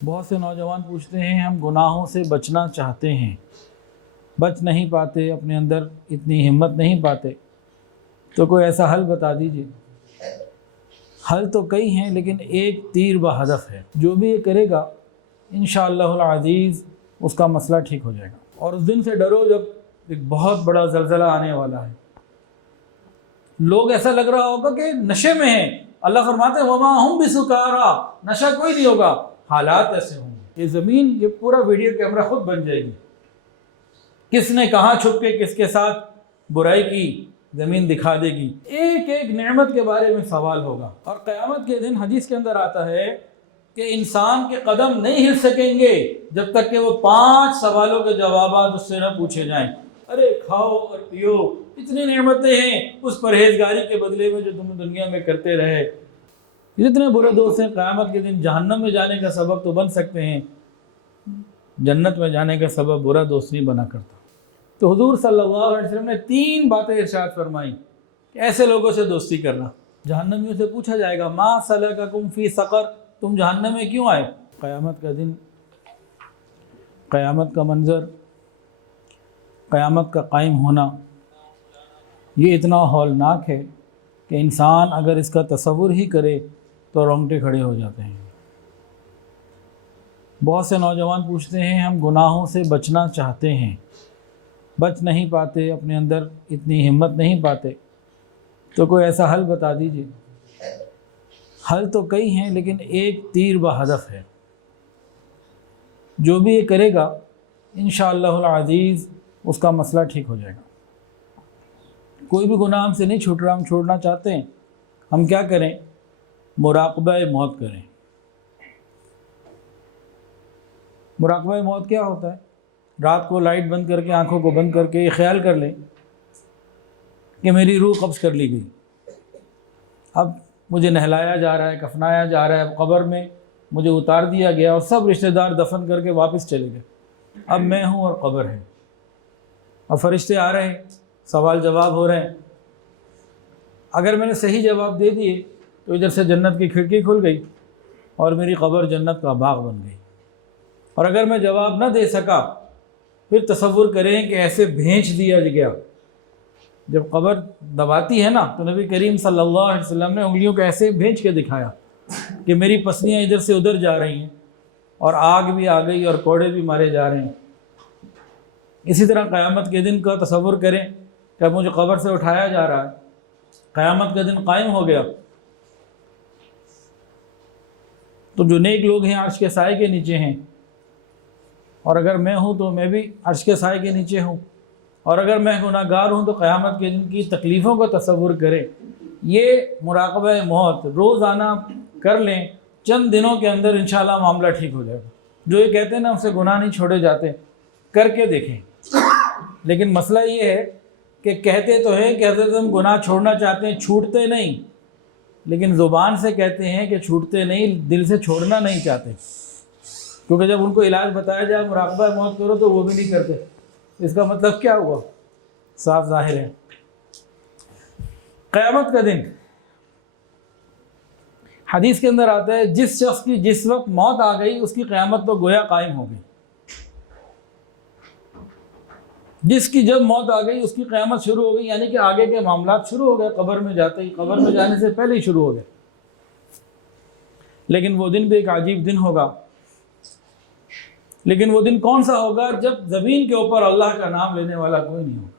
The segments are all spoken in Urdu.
بہت سے نوجوان پوچھتے ہیں ہم گناہوں سے بچنا چاہتے ہیں، بچ نہیں پاتے، اپنے اندر اتنی ہمت نہیں پاتے، تو کوئی ایسا حل بتا دیجئے۔ حل تو کئی ہیں لیکن ایک تیر بہدف ہے، جو بھی یہ کرے گا انشاءاللہ العزیز اس کا مسئلہ ٹھیک ہو جائے گا۔ اور اس دن سے ڈرو جب ایک بہت بڑا زلزلہ آنے والا ہے۔ لوگ ایسا لگ رہا ہوگا کہ نشے میں ہیں، اللہ فرماتے ہیں وَمَا هُمْ بِسُكَارَىٰ، نشہ کوئی نہیں ہوگا، حالات ایسے ہوں گے۔ یہ زمین یہ پورا ویڈیو کیمرہ خود بن جائے گی، کس نے کہاں چھپ کے کس کے ساتھ برائی کی زمین دکھا دے گی، ایک ایک نعمت کے بارے میں سوال ہوگا۔ اور قیامت کے دن حدیث کے اندر آتا ہے کہ انسان کے قدم نہیں ہل سکیں گے جب تک کہ وہ 5 سوالوں کے جوابات اس سے نہ پوچھے جائیں۔ ارے کھاؤ اور پیو، اتنی نعمتیں ہیں اس پرہیزگاری کے بدلے میں جو تم دنیا میں کرتے رہے۔ جتنے برے دوست ہیں قیامت کے دن جہنم میں جانے کا سبب تو بن سکتے ہیں، جنت میں جانے کا سبب برا دوست نہیں بنا کرتا۔ تو حضور صلی اللہ علیہ وسلم نے 3 باتیں ارشاد فرمائیں کہ ایسے لوگوں سے دوستی کرنا۔ جہنمیوں سے پوچھا جائے گا ما سلککم فی سقر، تم جہنم میں کیوں آئے؟ قیامت کا دن، قیامت کا منظر، قیامت کا قائم ہونا، یہ اتنا ہولناک ہے کہ انسان اگر اس کا تصور ہی کرے تو رونگٹے کھڑے ہو جاتے ہیں۔ بہت سے نوجوان پوچھتے ہیں ہم گناہوں سے بچنا چاہتے ہیں، بچ نہیں پاتے، اپنے اندر اتنی ہمت نہیں پاتے، تو کوئی ایسا حل بتا دیجئے۔ حل تو کئی ہیں لیکن ایک تیر بہدف ہے، جو بھی یہ کرے گا انشاءاللہ العزیز اس کا مسئلہ ٹھیک ہو جائے گا۔ کوئی بھی گناہ ہم سے نہیں چھوٹ رہا، ہم چھوڑنا چاہتے ہیں، ہم کیا کریں؟ مراقبہ موت کریں۔ مراقبہ موت کیا ہوتا ہے؟ رات کو لائٹ بند کر کے، آنکھوں کو بند کر کے یہ خیال کر لیں کہ میری روح قبض کر لی گئی، اب مجھے نہلایا جا رہا ہے، کفنایا جا رہا ہے، اب قبر میں مجھے اتار دیا گیا اور سب رشتہ دار دفن کر کے واپس چلے گئے، اب میں ہوں اور قبر ہے، اب فرشتے آ رہے ہیں، سوال جواب ہو رہے ہیں۔ اگر میں نے صحیح جواب دے دیے تو ادھر سے جنت کی کھڑکی کھل گئی اور میری قبر جنت کا باغ بن گئی، اور اگر میں جواب نہ دے سکا پھر تصور کریں کہ ایسے بھینچ دیا گیا۔ جب قبر دباتی ہے نا تو نبی کریم صلی اللہ علیہ وسلم نے انگلیوں کو ایسے بھینچ کے دکھایا کہ میری پسلیاں ادھر سے ادھر جا رہی ہیں اور آگ بھی آ گئی اور کوڑے بھی مارے جا رہے ہیں۔ اسی طرح قیامت کے دن کا تصور کریں کہ مجھے قبر سے اٹھایا جا رہا ہے، قیامت کا دن قائم ہو گیا، تو جو نیک لوگ ہیں عرش کے سائے کے نیچے ہیں، اور اگر میں ہوں تو میں بھی عرش کے سائے کے نیچے ہوں، اور اگر میں گناہ گار ہوں تو قیامت کے دن کی تکلیفوں کا تصور کریں۔ یہ مراقبہ موت روزانہ کر لیں، چند دنوں کے اندر انشاءاللہ معاملہ ٹھیک ہو جائے گا۔ جو یہ کہتے ہیں نا ہم سے گناہ نہیں چھوڑے جاتے، کر کے دیکھیں۔ لیکن مسئلہ یہ ہے کہ کہتے تو ہیں کہ حضرت ہم گناہ چھوڑنا چاہتے ہیں، چھوٹتے نہیں، لیکن زبان سے کہتے ہیں کہ چھوٹتے نہیں، دل سے چھوڑنا نہیں چاہتے، کیونکہ جب ان کو علاج بتایا جائے مراقبہ موت کرو تو وہ بھی نہیں کرتے۔ اس کا مطلب کیا ہوا؟ صاف ظاہر ہے۔ قیامت کا دن حدیث کے اندر آتا ہے جس شخص کی جس وقت موت آ گئی اس کی قیامت تو گویا قائم ہو گئی۔ جس کی جب موت آ گئی اس کی قیامت شروع ہو گئی، یعنی کہ آگے کے معاملات شروع ہو گئے، قبر میں جاتے ہی، قبر میں جانے سے پہلے ہی شروع ہو گئے۔ لیکن وہ دن بھی ایک عجیب دن ہوگا۔ لیکن وہ دن کون سا ہوگا؟ جب زمین کے اوپر اللہ کا نام لینے والا کوئی نہیں ہوگا۔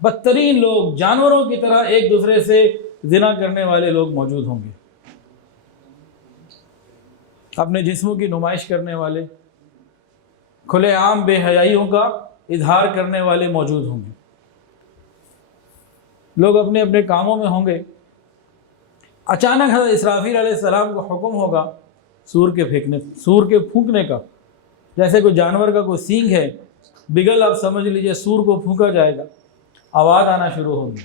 بدترین لوگ، جانوروں کی طرح ایک دوسرے سے زنا کرنے والے لوگ موجود ہوں گے، اپنے جسموں کی نمائش کرنے والے، کھلے عام بے حیائیوں کا اظہار کرنے والے موجود ہوں گے۔ لوگ اپنے اپنے کاموں میں ہوں گے، اچانک حضرت اسرافیل علیہ السلام کو حکم ہوگا سور کے پھونکنے کا۔ جیسے کوئی جانور کا کوئی سینگ ہے، بگل آپ سمجھ لیجئے، سور کو پھونکا جائے گا، آواز آنا شروع ہوگی،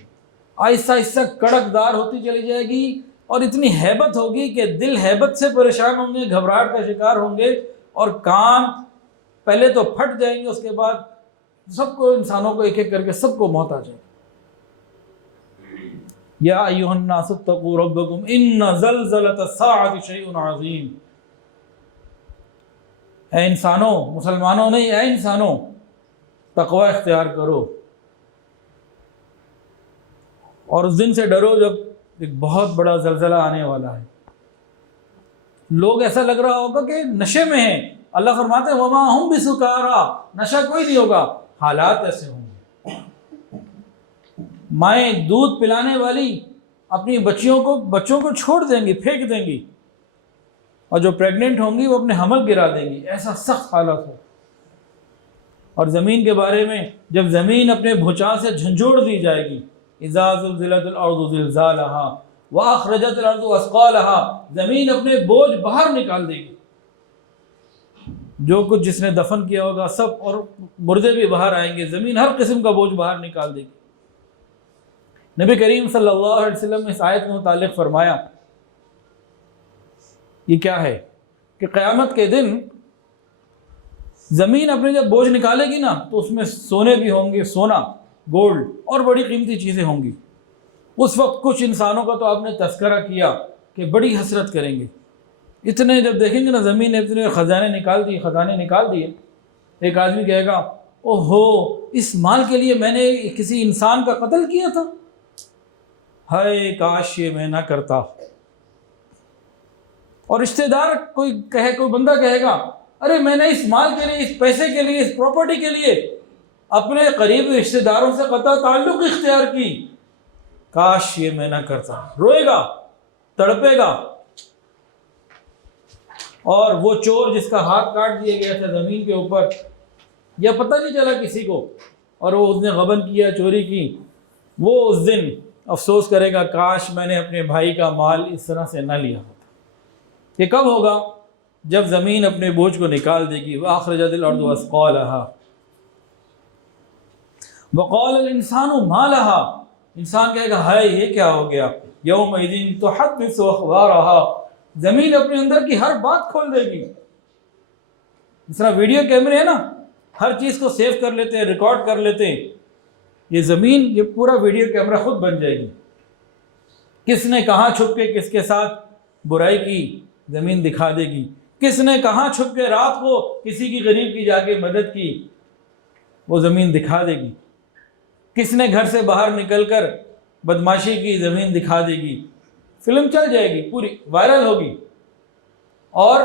آہستہ آہستہ کڑک دار ہوتی چلی جائے گی، اور اتنی ہیبت ہوگی کہ دل ہیبت سے پریشان ہوں گے، گھبراہٹ کا شکار ہوں گے، اور کان پہلے تو پھٹ جائیں گے، اس کے بعد سب کو، انسانوں کو ایک ایک کر کے سب کو موت آ جائے گی۔ یا ایھا الناس اتقوا ربکم ان زلزلۃ الساعۃ شیء عظیم۔ اے انسانوں، مسلمانوں نہیں، اے انسانوں، تقوی اختیار کرو اور اس دن سے ڈرو جب ایک بہت بڑا زلزلہ آنے والا ہے۔ لوگ ایسا لگ رہا ہوگا کہ نشے میں ہیں، اللہ فرماتے ہیں وما ہم بسکارا، نشہ کوئی نہیں ہوگا، حالات ایسے ہوں گے۔ مائیں دودھ پلانے والی اپنی بچوں کو چھوڑ دیں گی، پھینک دیں گی، اور جو پریگننٹ ہوں گی وہ اپنے حمل گرا دیں گی، ایسا سخت حالت ہو۔ اور زمین کے بارے میں، جب زمین اپنے بھوچال سے جھنجھوڑ دی جائے گی، اذا زلزلت الارض زلزالہا واخرجت الارض اثقالہا، زمین اپنے بوجھ باہر نکال دے گی، جو کچھ جس نے دفن کیا ہوگا سب، اور مردے بھی باہر آئیں گے، زمین ہر قسم کا بوجھ باہر نکال دے گی۔ نبی کریم صلی اللہ علیہ وسلم نے اس آیت کے متعلق فرمایا، یہ کیا ہے کہ قیامت کے دن زمین اپنے جب بوجھ نکالے گی نا تو اس میں سونے بھی ہوں گے، سونا، گولڈ اور بڑی قیمتی چیزیں ہوں گی۔ اس وقت کچھ انسانوں کا تو آپ نے تذکرہ کیا کہ بڑی حسرت کریں گے، اتنے جب دیکھیں گے نا زمین نے اتنے خزانے نکال دیے، ایک آدمی کہے گا او ہو، اس مال کے لیے میں نے کسی انسان کا قتل کیا تھا، ہائے کاش یہ میں نہ کرتا۔ اور رشتہ دار کوئی بندہ کہے گا ارے میں نے اس مال کے لیے، اس پیسے کے لیے، اس پراپرٹی کے لیے اپنے قریب رشتہ داروں سے قطع تعلق اختیار کی، کاش یہ میں نہ کرتا، روئے گا، تڑپے گا۔ اور وہ چور جس کا ہاتھ کاٹ دیا گیا تھا زمین کے اوپر، یا پتہ نہیں چلا کسی کو، اور وہ اس نے غبن کیا، چوری کی، وہ اس دن افسوس کرے گا کاش میں نے اپنے بھائی کا مال اس طرح سے نہ لیا ہوتا۔ یہ کب ہوگا؟ جب زمین اپنے بوجھ کو نکال دے گی، وَأَخْرَجَتِ الْأَرْضُ أَثْقَالَهَا وَقَالَ الْإِنسَانُ مَا لَهَا، انسان کہے گا ہائے یہ کیا ہو گیا، يَوْمَئِذٍ تُحَدِّثُ أَخْبَارَهَا، زمین اپنے اندر کی ہر بات کھول دے گی۔ اس طرح ویڈیو کیمرے ہیں نا، ہر چیز کو سیو کر لیتے ہیں، ریکارڈ کر لیتے ہیں، یہ زمین یہ پورا ویڈیو کیمرہ خود بن جائے گی۔ کس نے کہاں چھپ کے کس کے ساتھ برائی کی، زمین دکھا دے گی۔ کس نے کہاں چھپ کے رات کو کسی کی غریب کی جا کے مدد کی، وہ زمین دکھا دے گی۔ کس نے گھر سے باہر نکل کر بدماشی کی، زمین دکھا دے گی، فلم چل جائے گی، پوری وائرل ہوگی۔ اور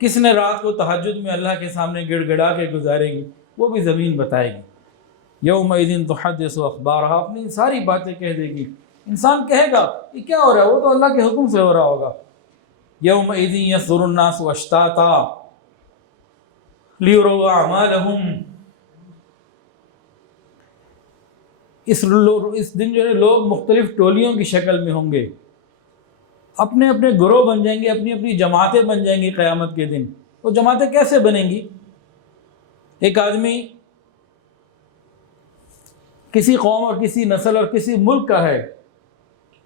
کس نے رات کو تہجد میں اللہ کے سامنے گڑ گڑا کے گزارے گی، وہ بھی زمین بتائے گی۔ یومئذ تحدث اخبارها، اپنی ساری باتیں کہہ دے گی۔ انسان کہے گا یہ کیا ہو رہا ہے، وہ تو اللہ کے حکم سے ہو رہا ہوگا۔ یومئذ یصدر الناس اشتاتا لیروا اعمالهم، اس دن جو ہے لوگ مختلف ٹولیوں کی شکل میں ہوں گے، اپنے اپنے گروہ بن جائیں گے، اپنی اپنی جماعتیں بن جائیں گی قیامت کے دن۔ وہ جماعتیں کیسے بنیں گی؟ ایک آدمی کسی قوم اور کسی نسل اور کسی ملک کا ہے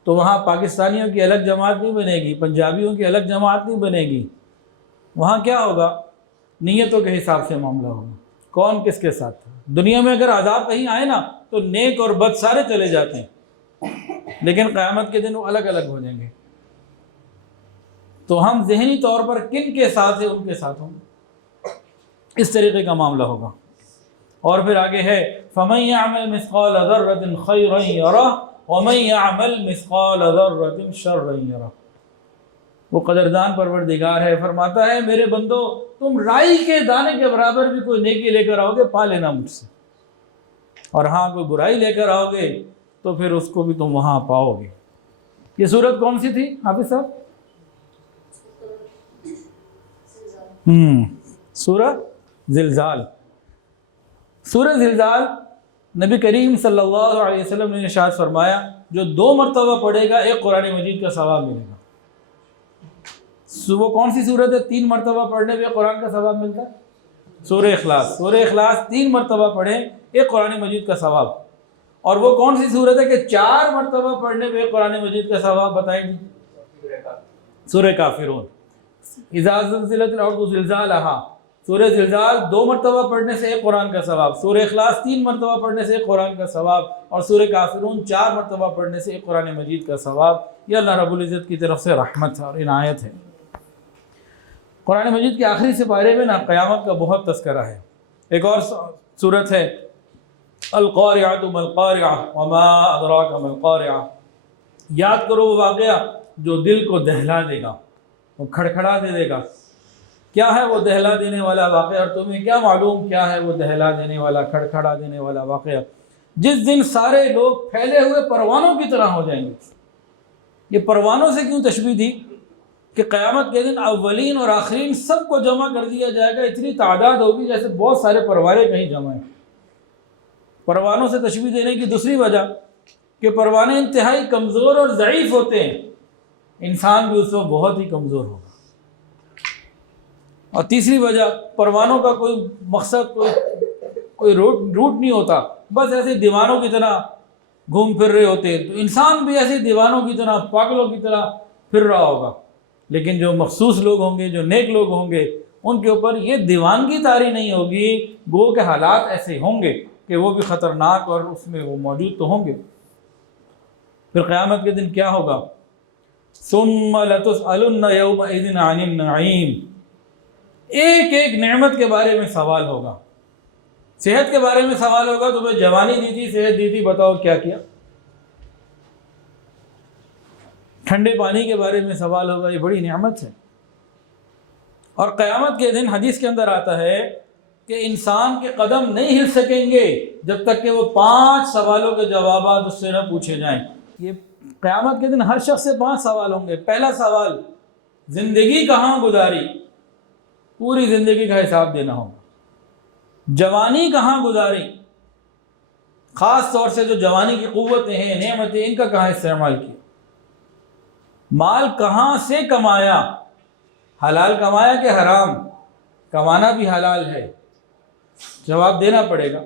تو وہاں پاکستانیوں کی الگ جماعت نہیں بنے گی، پنجابیوں کی الگ جماعت نہیں بنے گی۔ وہاں کیا ہوگا؟ نیتوں کے حساب سے معاملہ ہوگا، کون کس کے ساتھ تھا۔ دنیا میں اگر عذاب کہیں آئے نا تو نیک اور بد سارے چلے جاتے ہیں، لیکن قیامت کے دن وہ الگ الگ ہو جائیں گے۔ تو ہم ذہنی طور پر کن کے ساتھ ہیں، ان کے ساتھ ہوں گے، اس طریقے کا معاملہ ہوگا۔ اور پھر آگے ہے فَمَن يَعْمَلْ مِثْقَالَ ذَرَّةٍ خَيْرًا يَرَهُ وَمَن يَعْمَلْ مِثْقَالَ ذَرَّةٍ شَرًّا يَرَهُ۔ وہ قدردان پروردگار ہے، فرماتا ہے میرے بندو تم رائی کے دانے کے برابر بھی کوئی نیکی لے کر آؤ گے، پا لینا مجھ سے، اور ہاں کوئی برائی لے کر آؤ گے تو پھر اس کو بھی تم وہاں پاؤ گے۔ یہ سورت کون سی تھی حافظ صاحب؟ سورہ زلزال۔ سورہ زلزال نبی کریم صلی اللہ علیہ وسلم نے ارشاد فرمایا جو 2 مرتبہ پڑھے گا ایک قرآن مجید کا ثواب ملے گا۔ وہ کون سی سورت ہے 3 مرتبہ پڑھنے پہ قرآن کا ثواب ملتا ہے؟ سورہ اخلاص۔ سورہ اخلاص 3 مرتبہ پڑھیں ایک قرآن مجید کا ثواب۔ اور وہ کون سی سورت ہے کہ 4 مرتبہ پڑھنے پہ ایک قرآن مجید کا ثواب بتائیں گی؟ سورہ کافرون۔ اذا زلزلت الارض زلزالها، سورہ زلزال 2 مرتبہ پڑھنے سے ایک قرآن کا ثواب، سورہ اخلاص 3 مرتبہ پڑھنے سے ایک قرآن کا ثواب، اور سورہ کافرون 4 مرتبہ پڑھنے سے ایک قرآن مجید کا ثواب۔ یہ اللہ رب العزت کی طرف سے رحمت ہے اور عنایت ہے۔ قرآن مجید کے آخری سپارے میں نا قیامت کا بہت تذکرہ ہے. ایک اور صورت ہے القارعۃ ما القارعۃ وما ادراک ما القارعۃ. یاد کرو وہ واقعہ جو دل کو دہلا دے گا، وہ کھڑکھڑا دے گا. کیا ہے وہ دہلا دینے والا واقعہ، اور تمہیں کیا معلوم کیا ہے وہ دہلا دینے والا کھڑکھڑا دینے والا واقعہ؟ جس دن سارے لوگ پھیلے ہوئے پروانوں کی طرح ہو جائیں گے. یہ پروانوں سے کیوں تشبیہ دی؟ کہ قیامت کے دن اولین اور آخرین سب کو جمع کر دیا جائے گا. اتنی تعداد ہوگی جیسے بہت سارے پروانے کہیں جمع ہیں. پروانوں سے تشبیہ دینے کی دوسری وجہ کہ پروانے انتہائی کمزور اور ضعیف ہوتے ہیں، انسان بھی اس وقت بہت ہی کمزور ہوگا. اور تیسری وجہ پروانوں کا کوئی مقصد کوئی روٹ نہیں ہوتا، بس ایسے دیوانوں کی طرح گھوم پھر رہے ہوتے ہیں. تو انسان بھی ایسے دیوانوں کی طرح پاگلوں کی طرح پھر رہا ہوگا. لیکن جو مخصوص لوگ ہوں گے، جو نیک لوگ ہوں گے، ان کے اوپر یہ دیوانگی طاری نہیں ہوگی. گو کے حالات ایسے ہوں گے کہ وہ بھی خطرناک اور اس میں وہ موجود تو ہوں گے. پھر قیامت کے دن کیا ہوگا؟ ثم لتسألن یومئذ عن النعیم. ایک ایک نعمت کے بارے میں سوال ہوگا. صحت کے بارے میں سوال ہوگا، تمہیں جوانی دی تھی، صحت دی تھی، بتاؤ کیا کیا. ٹھنڈے پانی کے بارے میں سوال ہوگا، یہ بڑی نعمت ہے. اور قیامت کے دن حدیث کے اندر آتا ہے کہ انسان کے قدم نہیں ہل سکیں گے جب تک کہ وہ 5 سوالوں کے جوابات اس سے نہ پوچھے جائیں. یہ قیامت کے دن ہر شخص سے 5 سوال ہوں گے. پہلا سوال، زندگی کہاں گزاری؟ پوری زندگی کا حساب دینا ہوگا. جوانی کہاں گزاری؟ خاص طور سے جو جوانی کی قوتیں ہیں، نعمتیں، ان کا کہاں استعمال کیا؟ مال کہاں سے کمایا؟ حلال کمایا کہ حرام؟ کمانا بھی حلال ہے، جواب دینا پڑے گا.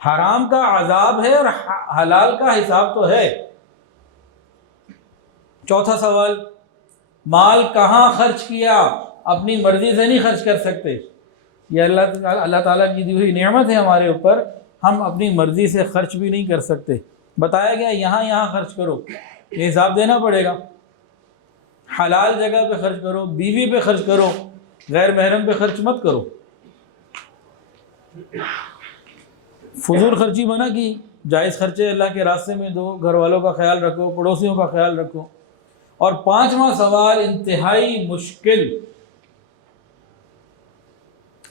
حرام کا عذاب ہے اور حلال کا حساب تو ہے. چوتھا سوال، مال کہاں خرچ کیا؟ اپنی مرضی سے نہیں خرچ کر سکتے. یہ اللہ تعالیٰ کی دی ہوئی نعمت ہے ہمارے اوپر، ہم اپنی مرضی سے خرچ بھی نہیں کر سکتے. بتایا گیا یہاں خرچ کرو، یہ حساب دینا پڑے گا. حلال جگہ پہ خرچ کرو، بیوی پہ خرچ کرو، غیر محرم پہ خرچ مت کرو. فضول خرچی منع کی، جائز خرچے اللہ کے راستے میں دو، گھر والوں کا خیال رکھو، پڑوسیوں کا خیال رکھو. اور 5واں سوال انتہائی مشکل،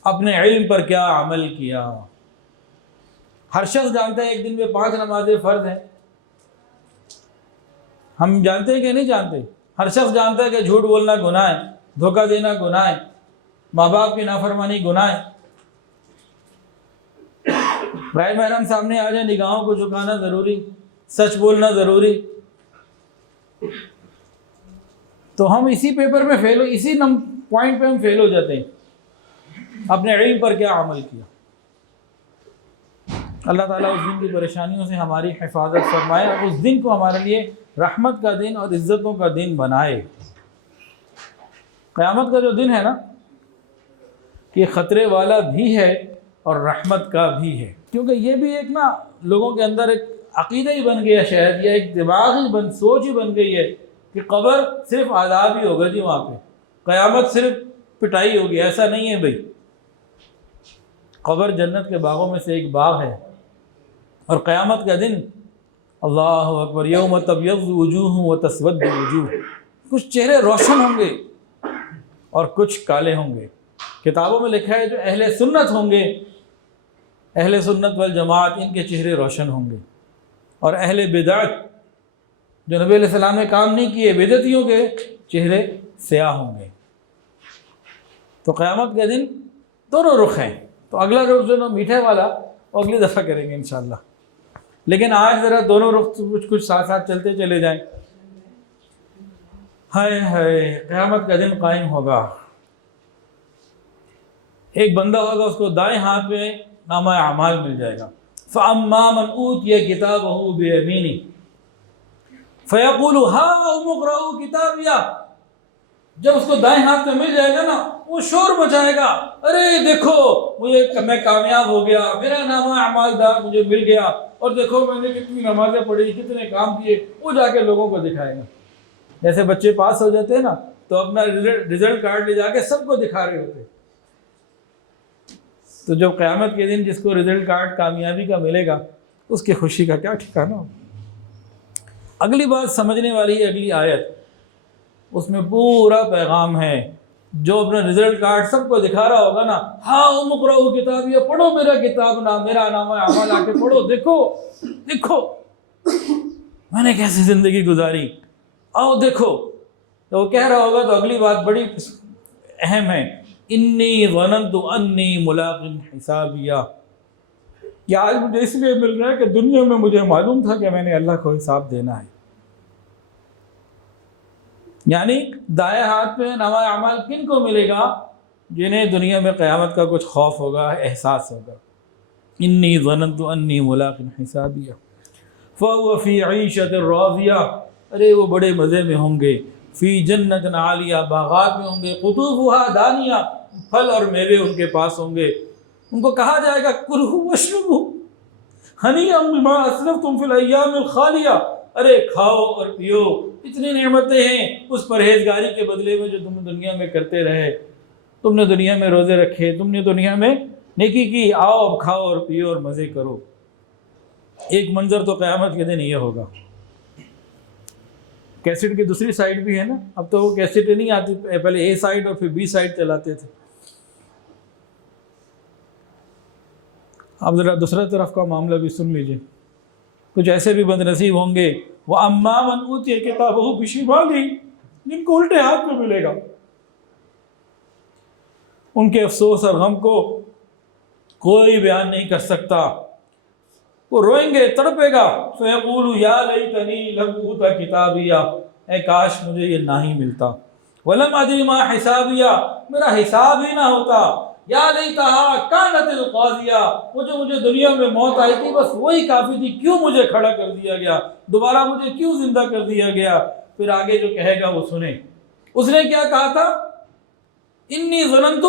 اپنے علم پر کیا عمل کیا؟ ہر شخص جانتا ہے ایک دن میں 5 نمازیں فرض ہیں. ہم جانتے ہیں کہ نہیں جانتے؟ ہر شخص جانتا ہے کہ جھوٹ بولنا گناہ ہے، دھوکہ دینا گناہ ہے، ماں باپ کی نافرمانی گناہ ہے. غیر محرم سامنے آ جائے، نگاہوں کو جھکانا ضروری، سچ بولنا ضروری. تو ہم اسی پیپر میں فیل ہو، اسی پوائنٹ پہ ہم فیل ہو جاتے ہیں. اپنے علم پر کیا عمل کیا؟ اللہ تعالیٰ اس دن کی پریشانیوں سے ہماری حفاظت فرمائے اور اس دن کو ہمارے لیے رحمت کا دن اور عزتوں کا دن بنائے. قیامت کا جو دن ہے نا، یہ خطرے والا بھی ہے اور رحمت کا بھی ہے. کیونکہ یہ بھی ایک نا لوگوں کے اندر ایک عقیدہ ہی بن گیا شاید، یا ایک دماغی سوچ ہی بن گئی ہے کہ قبر صرف عذاب ہی ہوگا جی، وہاں پہ قیامت صرف پٹائی ہوگی. ایسا نہیں ہے بھائی. قبر جنت کے باغوں میں سے ایک باغ ہے. اور قیامت کا دن، اللہ اکبر، یوم تبیض وجوہ وتسود وجوہ، کچھ چہرے روشن ہوں گے اور کچھ کالے ہوں گے. کتابوں میں لکھا ہے جو اہل سنت ہوں گے، اہل سنت والجماعت، ان کے چہرے روشن ہوں گے. اور اہل بدعت، جو نبی علیہ السلام نے کام نہیں کیے، بدعتیوں کے چہرے سیاہ ہوں گے. تو قیامت کے دن دونوں رخ ہیں. تو اگلا رخ جو نا میٹھے والا وہ اگلی دفعہ کریں گے انشاءاللہ. لیکن آج ذرا دونوں رخ کچھ ساتھ ساتھ چلتے چلے جائیں. ہائے ہائے، قیامت کا دن قائم ہوگا. ایک بندہ ہوگا، اس کو دائیں ہاتھ میں نامہ اعمال مل جائے گا. فَأَمَّا مَنْ أُوتِيَ كِتَابَهُ بِيَمِينِهِ فَيَقُولُ هَاؤُمُ اقْرَءُوا كِتَابِيَهْ. جب اس کو دائیں ہاتھ میں مل جائے گا نا، وہ شور مچائے گا، ارے دیکھو میں کامیاب ہو گیا، میرا نامہ اعمال مجھے مل گیا، اور دیکھو میں نے کتنی نمازیں پڑھی، کتنے کام کیے. وہ جا کے لوگوں کو دکھائے گا. جیسے بچے پاس ہو جاتے ہیں نا تو اپنا رزلٹ کارڈ لے جا کے سب کو دکھا رہے ہوتے. تو جب قیامت کے دن جس کو رزلٹ کارڈ کامیابی کا ملے گا اس کی خوشی کا کیا ٹھکانہ ہو. اگلی بات سمجھنے والی ہے اگلی آیت، اس میں پورا پیغام ہے. جو اپنا رزلٹ کارڈ سب کو دکھا رہا ہوگا نا، ہاں اقرؤ کتابیہ، پڑھو میرا کتاب نام، میرا نامہ اعمال آ کے پڑھو، دیکھو دیکھو میں نے کیسی زندگی گزاری، آؤ دیکھو. تو وہ کہہ رہا ہوگا تو اگلی بات بڑی اہم ہے، انی ظننت انی ملاق حسابیہ. یہ آج مجھے اس لیے مل رہا ہے کہ دنیا میں مجھے معلوم تھا کہ میں نے اللہ کو حساب دینا ہے. یعنی دائیں ہاتھ پہ نامہ اعمال کن کو ملے گا؟ جنہیں دنیا میں قیامت کا کچھ خوف ہوگا، احساس ہوگا. انی ظننت انی ملاق حسابیہ فہو فی عیشۃ راضیہ، ارے وہ بڑے مزے میں ہوں گے. فی جنت عالیہ، باغات میں ہوں گے. قطوفها دانیہ، پھل اور میوے ان کے پاس ہوں گے. ان کو کہا جائے گا کلوا واشربوا ہنیئا بما اسلفتم فی الایام الخالیہ، ارے کھاؤ اور پیو، اتنی نعمتیں ہیں اس پرہیزگاری کے بدلے میں جو تم دنیا میں کرتے رہے. تم نے دنیا میں روزے رکھے، تم نے دنیا میں نیکی کی، آؤ اب کھاؤ اور پیو اور مزے کرو. ایک منظر تو قیامت کے دن یہ ہوگا. کیسٹ کی دوسری سائیڈ بھی ہے نا، اب تو وہ کیسٹ نہیں آتی، پہلے اے سائیڈ اور پھر بی سائیڈ چلاتے تھے. اب ذرا دوسرا طرف کا معاملہ بھی سن لیجئے. کچھ ایسے بھی بد نصیب ہوں گے، وَأَمَّا مَنْ أُوتِيَ كِتَابَهُ بِشِمَالِهِ، جن کو الٹے ہاتھ میں ملے گا. ان کے افسوس اور غم کو کوئی بیان نہیں کر سکتا. وہ روئیں گے، تڑپے گا. فَيَقُولُ يَا لَيْتَنِي لَمْ أُوتَ كِتَابِيَهْ، اے کاش مجھے یہ نہ ہی ملتا. وَلَمْ أَدْرِ مَا حِسَابِيَهْ، میرا حساب ہی نہ ہوتا. یا لیتہا کانت القاضیہ، مجھے دنیا میں موت آئی تھی، بس وہی کافی تھی، کیوں مجھے کھڑا کر دیا گیا، دوبارہ مجھے کیوں زندہ کر دیا گیا. پھر آگے جو کہے گا وہ سنیں. اس نے کیا کہا تھا؟ انی ظننت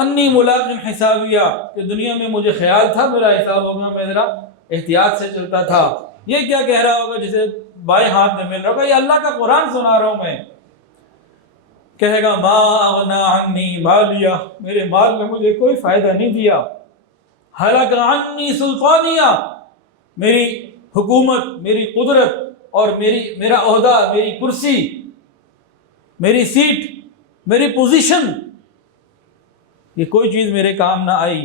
انی ملاق حسابیہ، کہ دنیا میں مجھے خیال تھا میرا حساب ہوگا، میں ذرا احتیاط سے چلتا تھا. یہ کیا کہہ رہا ہوگا جسے بائیں ہاتھ میں مل رہا ہوگا؟ یہ اللہ کا قرآن سنا رہا ہوں میں. کہے گا ما اغنا عنی مالیہ، میرے مال نے مجھے کوئی فائدہ نہیں دیا. ہلک عنی سلطانیہ، میری حکومت، میری قدرت اور میرا عہدہ، میری کرسی، میری سیٹ، میری پوزیشن، یہ کوئی چیز میرے کام نہ آئی.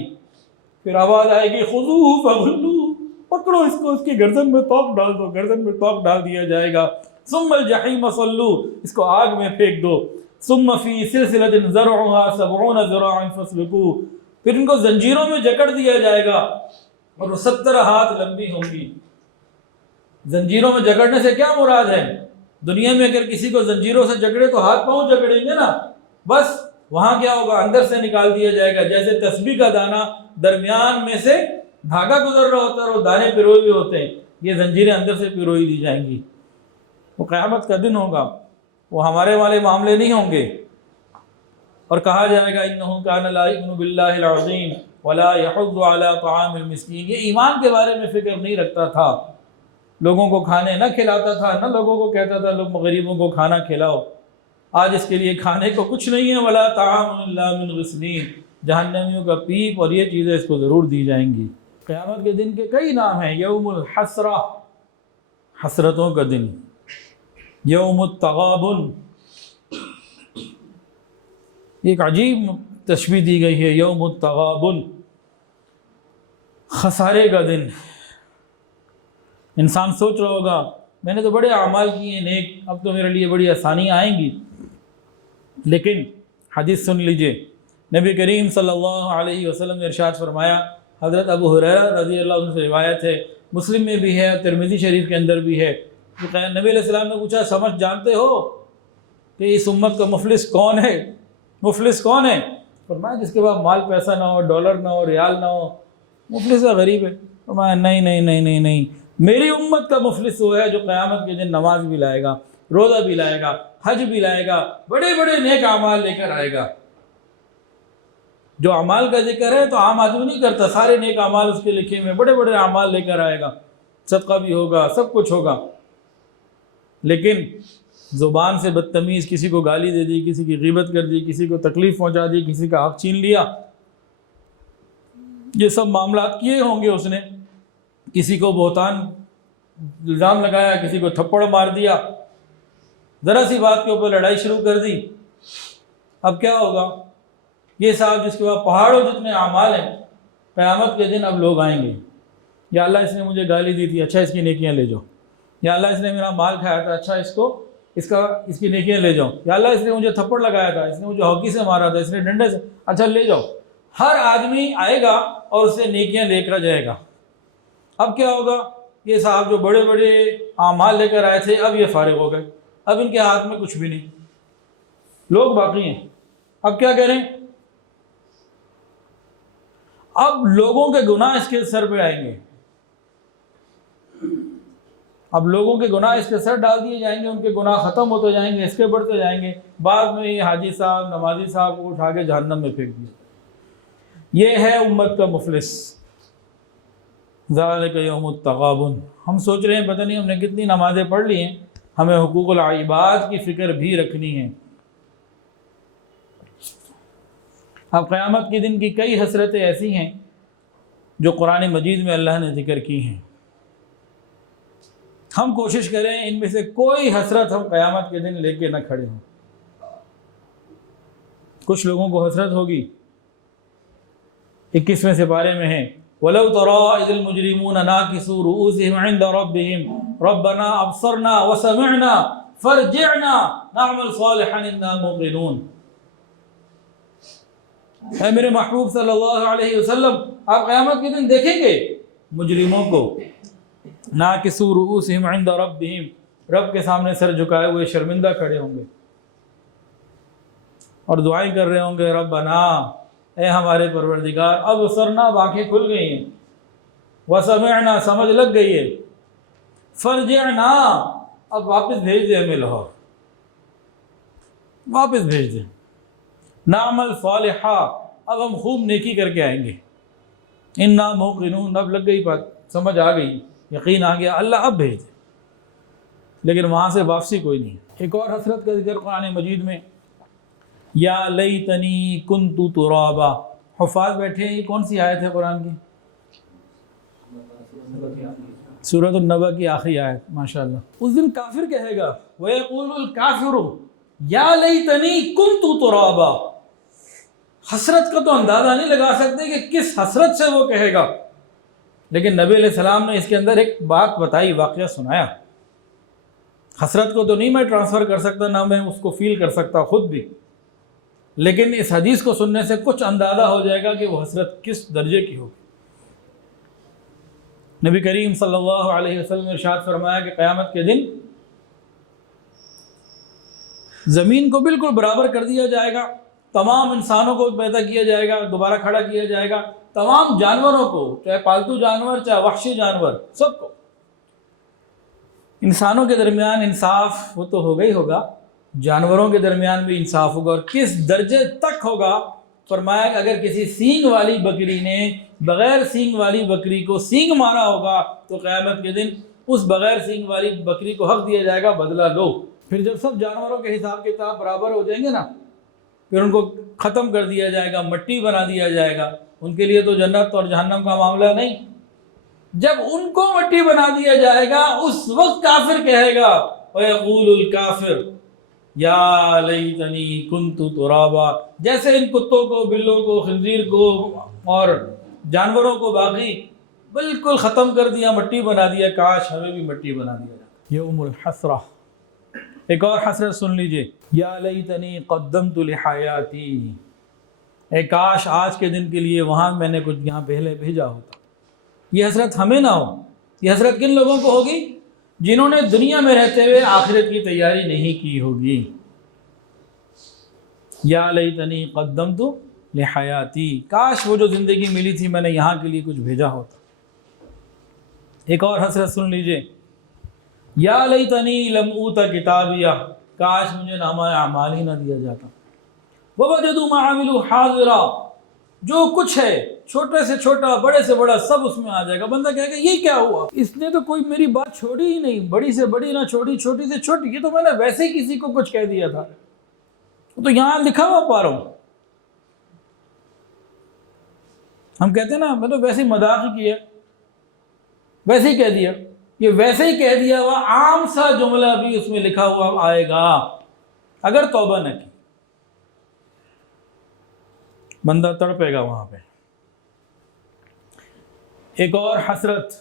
پھر آواز آئے گی خذوہ فغلوہ، پکڑو اس کو، اس کی گردن میں توق ڈال دو. گردن میں توق ڈال دیا جائے گا. ثم الجحیم صلوہ، اس کو آگ میں پھینک دو. ثم فی سلسلۃ ذرعها 70 ذراعا فاسلکوہ، پھر ان کو زنجیروں میں جکڑ دیا جائے گا اور وہ 70 ہاتھ لمبی ہوں گی. زنجیروں میں جکڑنے سے کیا مراد ہے؟ دنیا میں اگر کسی کو زنجیروں سے جکڑے تو ہاتھ پاؤں جکڑیں گے نا، بس وہاں کیا ہوگا؟ اندر سے نکال دیا جائے گا. جیسے تسبیح کا دانہ درمیان میں سے دھاگا گزر رہا ہوتا ہے اور وہ دانے پروئے ہوئے ہوتے ہیں، یہ زنجیریں اندر سے پروئی دی جائیں گی. وہ قیامت کا دن ہوگا، وہ ہمارے والے معاملے نہیں ہوں گے. اور کہا جائے گا انہ کان لا یؤمن باللہ العظیم ولا یحض علی طعام المسکین، یہ ایمان کے بارے میں فکر نہیں رکھتا تھا، لوگوں کو کھانے نہ کھلاتا تھا، نہ لوگوں کو کہتا تھا لوگ غریبوں کو کھانا کھلاؤ. آج اس کے لیے کھانے کو کچھ نہیں ہے. ولا طعام الا من غسلین، جہنمیوں کا پیپ اور یہ چیزیں اس کو ضرور دی جائیں گی. قیامت کے دن کے کئی نام ہیں. یوم الحسرہ، حسرتوں کا دن. یوم التغابن، ایک عجیب تشبیہ دی گئی ہے. یوم التغابن، خسارے کا دن. انسان سوچ رہا ہوگا میں نے تو بڑے اعمال کیے ہیں نیک، اب تو میرے لیے بڑی آسانیاں آئیں گی. لیکن حدیث سن لیجئے. نبی کریم صلی اللہ علیہ وسلم نے ارشاد فرمایا، حضرت ابو ہریرہ رضی اللہ عنہ سے روایت ہے، مسلم میں بھی ہے اور ترمذی شریف کے اندر بھی ہے. نبی علیہ السلام نے پوچھا سمجھ جانتے ہو کہ اس امت کا مفلس کون ہے؟ مفلس کون ہے؟ فرمایا جس کے پاس مال پیسہ نہ ہو، ڈالر نہ ہو، ریال نہ ہو، مفلس ہے، غریب ہے. فرمایا نہیں نہیں نہیں نہیں نہیں، میری امت کا مفلس وہ ہے جو قیامت کے دن نماز بھی لائے گا، روزہ بھی لائے گا، حج بھی لائے گا، بڑے بڑے نیک اعمال لے کر آئے گا. جو اعمال کا ذکر ہے تو عام آدمی نہیں کرتا، سارے نیک اعمال اس کے لکھے میں، بڑے بڑے اعمال لے کر آئے گا، صدقہ بھی ہوگا، سب کچھ ہوگا. لیکن زبان سے بدتمیز، کسی کو گالی دے دی، کسی کی غیبت کر دی، کسی کو تکلیف پہنچا دی، کسی کا حق چھین لیا، یہ سب معاملات کیے ہوں گے اس نے. کسی کو بہتان الزام لگایا، کسی کو تھپڑ مار دیا، ذرا سی بات کے اوپر لڑائی شروع کر دی. اب کیا ہوگا؟ یہ صاحب جس کے بعد پہاڑوں جتنے اعمال ہیں، قیامت کے دن اب لوگ آئیں گے، یا اللہ اس نے مجھے گالی دی تھی، اچھا اس کی نیکیاں لے جاؤ. یا اللہ اس نے میرا مال کھایا تھا، اچھا اس کی نیکیاں لے جاؤ. یا اللہ اس نے مجھے تھپڑ لگایا تھا، اس نے مجھے ہاکی سے مارا تھا، اس نے ڈنڈے سے، اچھا لے جاؤ. ہر آدمی آئے گا اور اس سے نیکیاں لے کر جائے گا. اب کیا ہوگا؟ یہ صاحب جو بڑے بڑے اعمال لے کر آئے تھے، اب یہ فارغ ہو گئے، اب ان کے ہاتھ میں کچھ بھی نہیں، لوگ باقی ہیں. اب کیا کریں؟ اب لوگوں کے گناہ اس کے سر پہ آئیں گے، اب لوگوں کے گناہ اس کے سر ڈال دیے جائیں گے، ان کے گناہ ختم ہوتے جائیں گے، اس کے بڑھتے جائیں گے. بعد میں یہ حاجی صاحب، نمازی صاحب کو اٹھا کے جہنم میں پھینک دیا. یہ ہے امت کا مفلس. ذالک یوم التغابن. ہم سوچ رہے ہیں پتہ نہیں ہم نے کتنی نمازیں پڑھ لی ہیں، ہمیں حقوق العباد کی فکر بھی رکھنی ہے. اب قیامت کے دن کی کئی حسرتیں ایسی ہیں جو قرآن مجید میں اللہ نے ذکر کی ہیں. ہم کوشش کریں ان میں سے کوئی حسرت ہم قیامت کے دن لے کے نہ کھڑے ہوں. کچھ لوگوں کو حسرت ہوگی، 21ویں سپارے میں ہے، وَلَوْ تَرَىٰ إِذِ الْمُجْرِمُونَ نَاكِسُو رُؤُوسِهِمْ عِنْدَ رَبِّهِمْ رَبَّنَا أَبْصَرْنَا وَسَمِعْنَا فَارْجِعْنَا نَعْمَلْ صَالِحًا إِنَّا مُوقِنُونَ. اے میرے محبوب صلی اللہ علیہ وسلم، آپ قیامت کے دن دیکھیں گے مجرموں کو، ناکسو رؤوسہم عند ربہم، رب کے سامنے سر جھکائے ہوئے شرمندہ کھڑے ہوں گے اور دعائیں کر رہے ہوں گے، ربنا، اے ہمارے پروردگار، اب سرنا، آنکھیں کھل گئی ہیں، وسمعنا، سمجھ لگ گئی ہے، فرجعنا، اب واپس بھیج دے ہمیں لاہور، واپس بھیج دے، نعمل صالحا، اب ہم خوب نیکی کر کے آئیں گے، انا موقنون، اب لگ گئی بات، سمجھ آ گئی، یقین آ گیا، اللہ اب بھیج دے. لیکن وہاں سے واپسی کوئی نہیں. ایک اور حسرت کا ذکر قرآن مجید میں، یا لیتنی کنت ترابا. حفاظ بیٹھے ہیں، یہ کون سی آیت ہے قرآن کی؟ سورۃ النبأ کی آخری آیت. ماشاءاللہ. اس دن کافر کہے گا، وَيَقُولُ الْكَافِرُ یا لیتنی کنت ترابا. حسرت کا تو اندازہ نہیں لگا سکتے کہ کس حسرت سے وہ کہے گا. لیکن نبی علیہ السلام نے اس کے اندر ایک بات بتائی، واقعہ سنایا. حسرت کو تو نہیں میں ٹرانسفر کر سکتا، نہ میں اس کو فیل کر سکتا خود بھی، لیکن اس حدیث کو سننے سے کچھ اندازہ ہو جائے گا کہ وہ حسرت کس درجے کی ہوگی. نبی کریم صلی اللہ علیہ وسلم نے ارشاد فرمایا کہ قیامت کے دن زمین کو بالکل برابر کر دیا جائے گا، تمام انسانوں کو پیدا کیا جائے گا، دوبارہ کھڑا کیا جائے گا، تمام جانوروں کو، چاہے پالتو جانور چاہے وحشی جانور، سب کو. انسانوں کے درمیان انصاف وہ تو ہوگا ہی ہوگا، جانوروں کے درمیان بھی انصاف ہوگا. اور کس درجے تک ہوگا؟ فرمایا کہ اگر کسی سینگ والی بکری نے بغیر سینگ والی بکری کو سینگ مارا ہوگا تو قیامت کے دن اس بغیر سینگ والی بکری کو حق دیا جائے گا، بدلہ لو. پھر جب سب جانوروں کے حساب کتاب برابر ہو جائیں گے نا، پھر ان کو ختم کر دیا جائے گا، مٹی بنا دیا جائے گا. ان کے لیے تو جنت اور جہنم کا معاملہ نہیں. جب ان کو مٹی بنا دیا جائے گا، اس وقت کافر کہے گا، وَيَقُولُ الْكَافِرُ یا لیتنی کنت ترابا. جیسے ان کتوں کو، بلوں کو، خنزیر کو اور جانوروں کو باقی بالکل ختم کر دیا، مٹی بنا دیا، کاش ہمیں بھی مٹی بنا دیا جائے. یوم الحسرہ. ایک اور حسرت سن لیجئے، یا لیتنی قدمت لحیاتی. اے کاش آج کے دن کے لیے وہاں میں نے کچھ یہاں پہلے بھیجا ہوتا. یہ حسرت ہمیں نہ ہو. یہ حسرت کن لوگوں کو ہوگی؟ جنہوں نے دنیا میں رہتے ہوئے آخرت کی تیاری نہیں کی ہوگی. یا لیتنی قدمت لحیاتی، کاش وہ جو زندگی ملی تھی میں نے یہاں کے لیے کچھ بھیجا ہوتا. ایک اور حسرت سن لیجئے، یا لیتنی لم اوت کتابیہ، کاش مجھے نامہ اعمال ہی نہ دیا جاتا. ووجدوا ما عملوا حاضرا، جو کچھ ہے چھوٹے سے چھوٹا بڑے سے بڑا سب اس میں آ جائے گا. بندہ کہے گا یہ کیا ہوا, اس نے تو کوئی میری بات چھوڑی ہی نہیں, بڑی سے بڑی نہ چھوڑی, چھوٹی سے چھوٹی, یہ تو میں نے ویسے ہی کسی کو کچھ کہہ دیا تھا, تو یہاں لکھا ہوا پا رہا ہوں. ہم کہتے ہیں نا میں تو ویسے ہی مذاق ہی کیا, ویسے ہی کہہ دیا. یہ ویسے ہی کہہ دیا ہوا عام سا جملہ بھی اس میں لکھا ہوا آئے گا اگر توبہ نہ کی. بندہ تڑپے گا وہاں پہ. ایک اور حسرت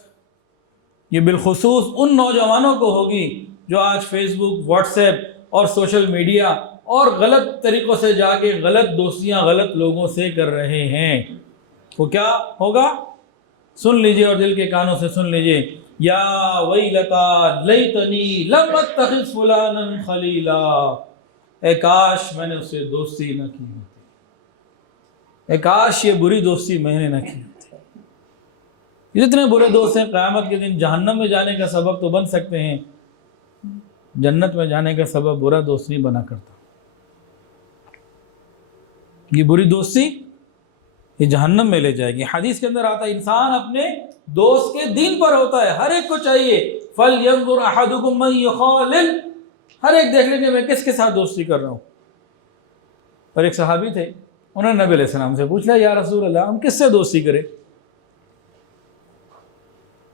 یہ بالخصوص ان نوجوانوں کو ہوگی جو آج فیس بک, واٹس ایپ اور سوشل میڈیا اور غلط طریقوں سے جا کے غلط دوستیاں غلط لوگوں سے کر رہے ہیں. وہ کیا ہوگا سن لیجئے اور دل کے کانوں سے سن لیجئے. یا ویلتا لیتنی لم اتخذ فلانا خلیلا, اے کاش میں نے اس سے دوستی نہ کی ہوتی, اے کاش یہ بری دوستی میں نے نہ کی ہوتی. جتنے برے دوست ہیں قیامت کے دن جہنم میں جانے کا سبب تو بن سکتے ہیں, جنت میں جانے کا سبب برا دوست نہیں بنا کرتا. یہ بری دوستی یہ جہنم میں لے جائے گی. حدیث کے اندر آتا ہے انسان اپنے دوست کے دین پر ہوتا ہے. ہر ایک کو چاہیے فَلْيَنْظُرْ أَحَدُكُمْ مَنْ يُخَالِلْ, ہر ایک دیکھ لیں کہ میں کس کے ساتھ دوستی کر رہا ہوں. اور ایک صحابی تھے, انہوں نے نبی علیہ السلام سے پوچھا یا رسول اللہ ہم کس سے دوستی کریں.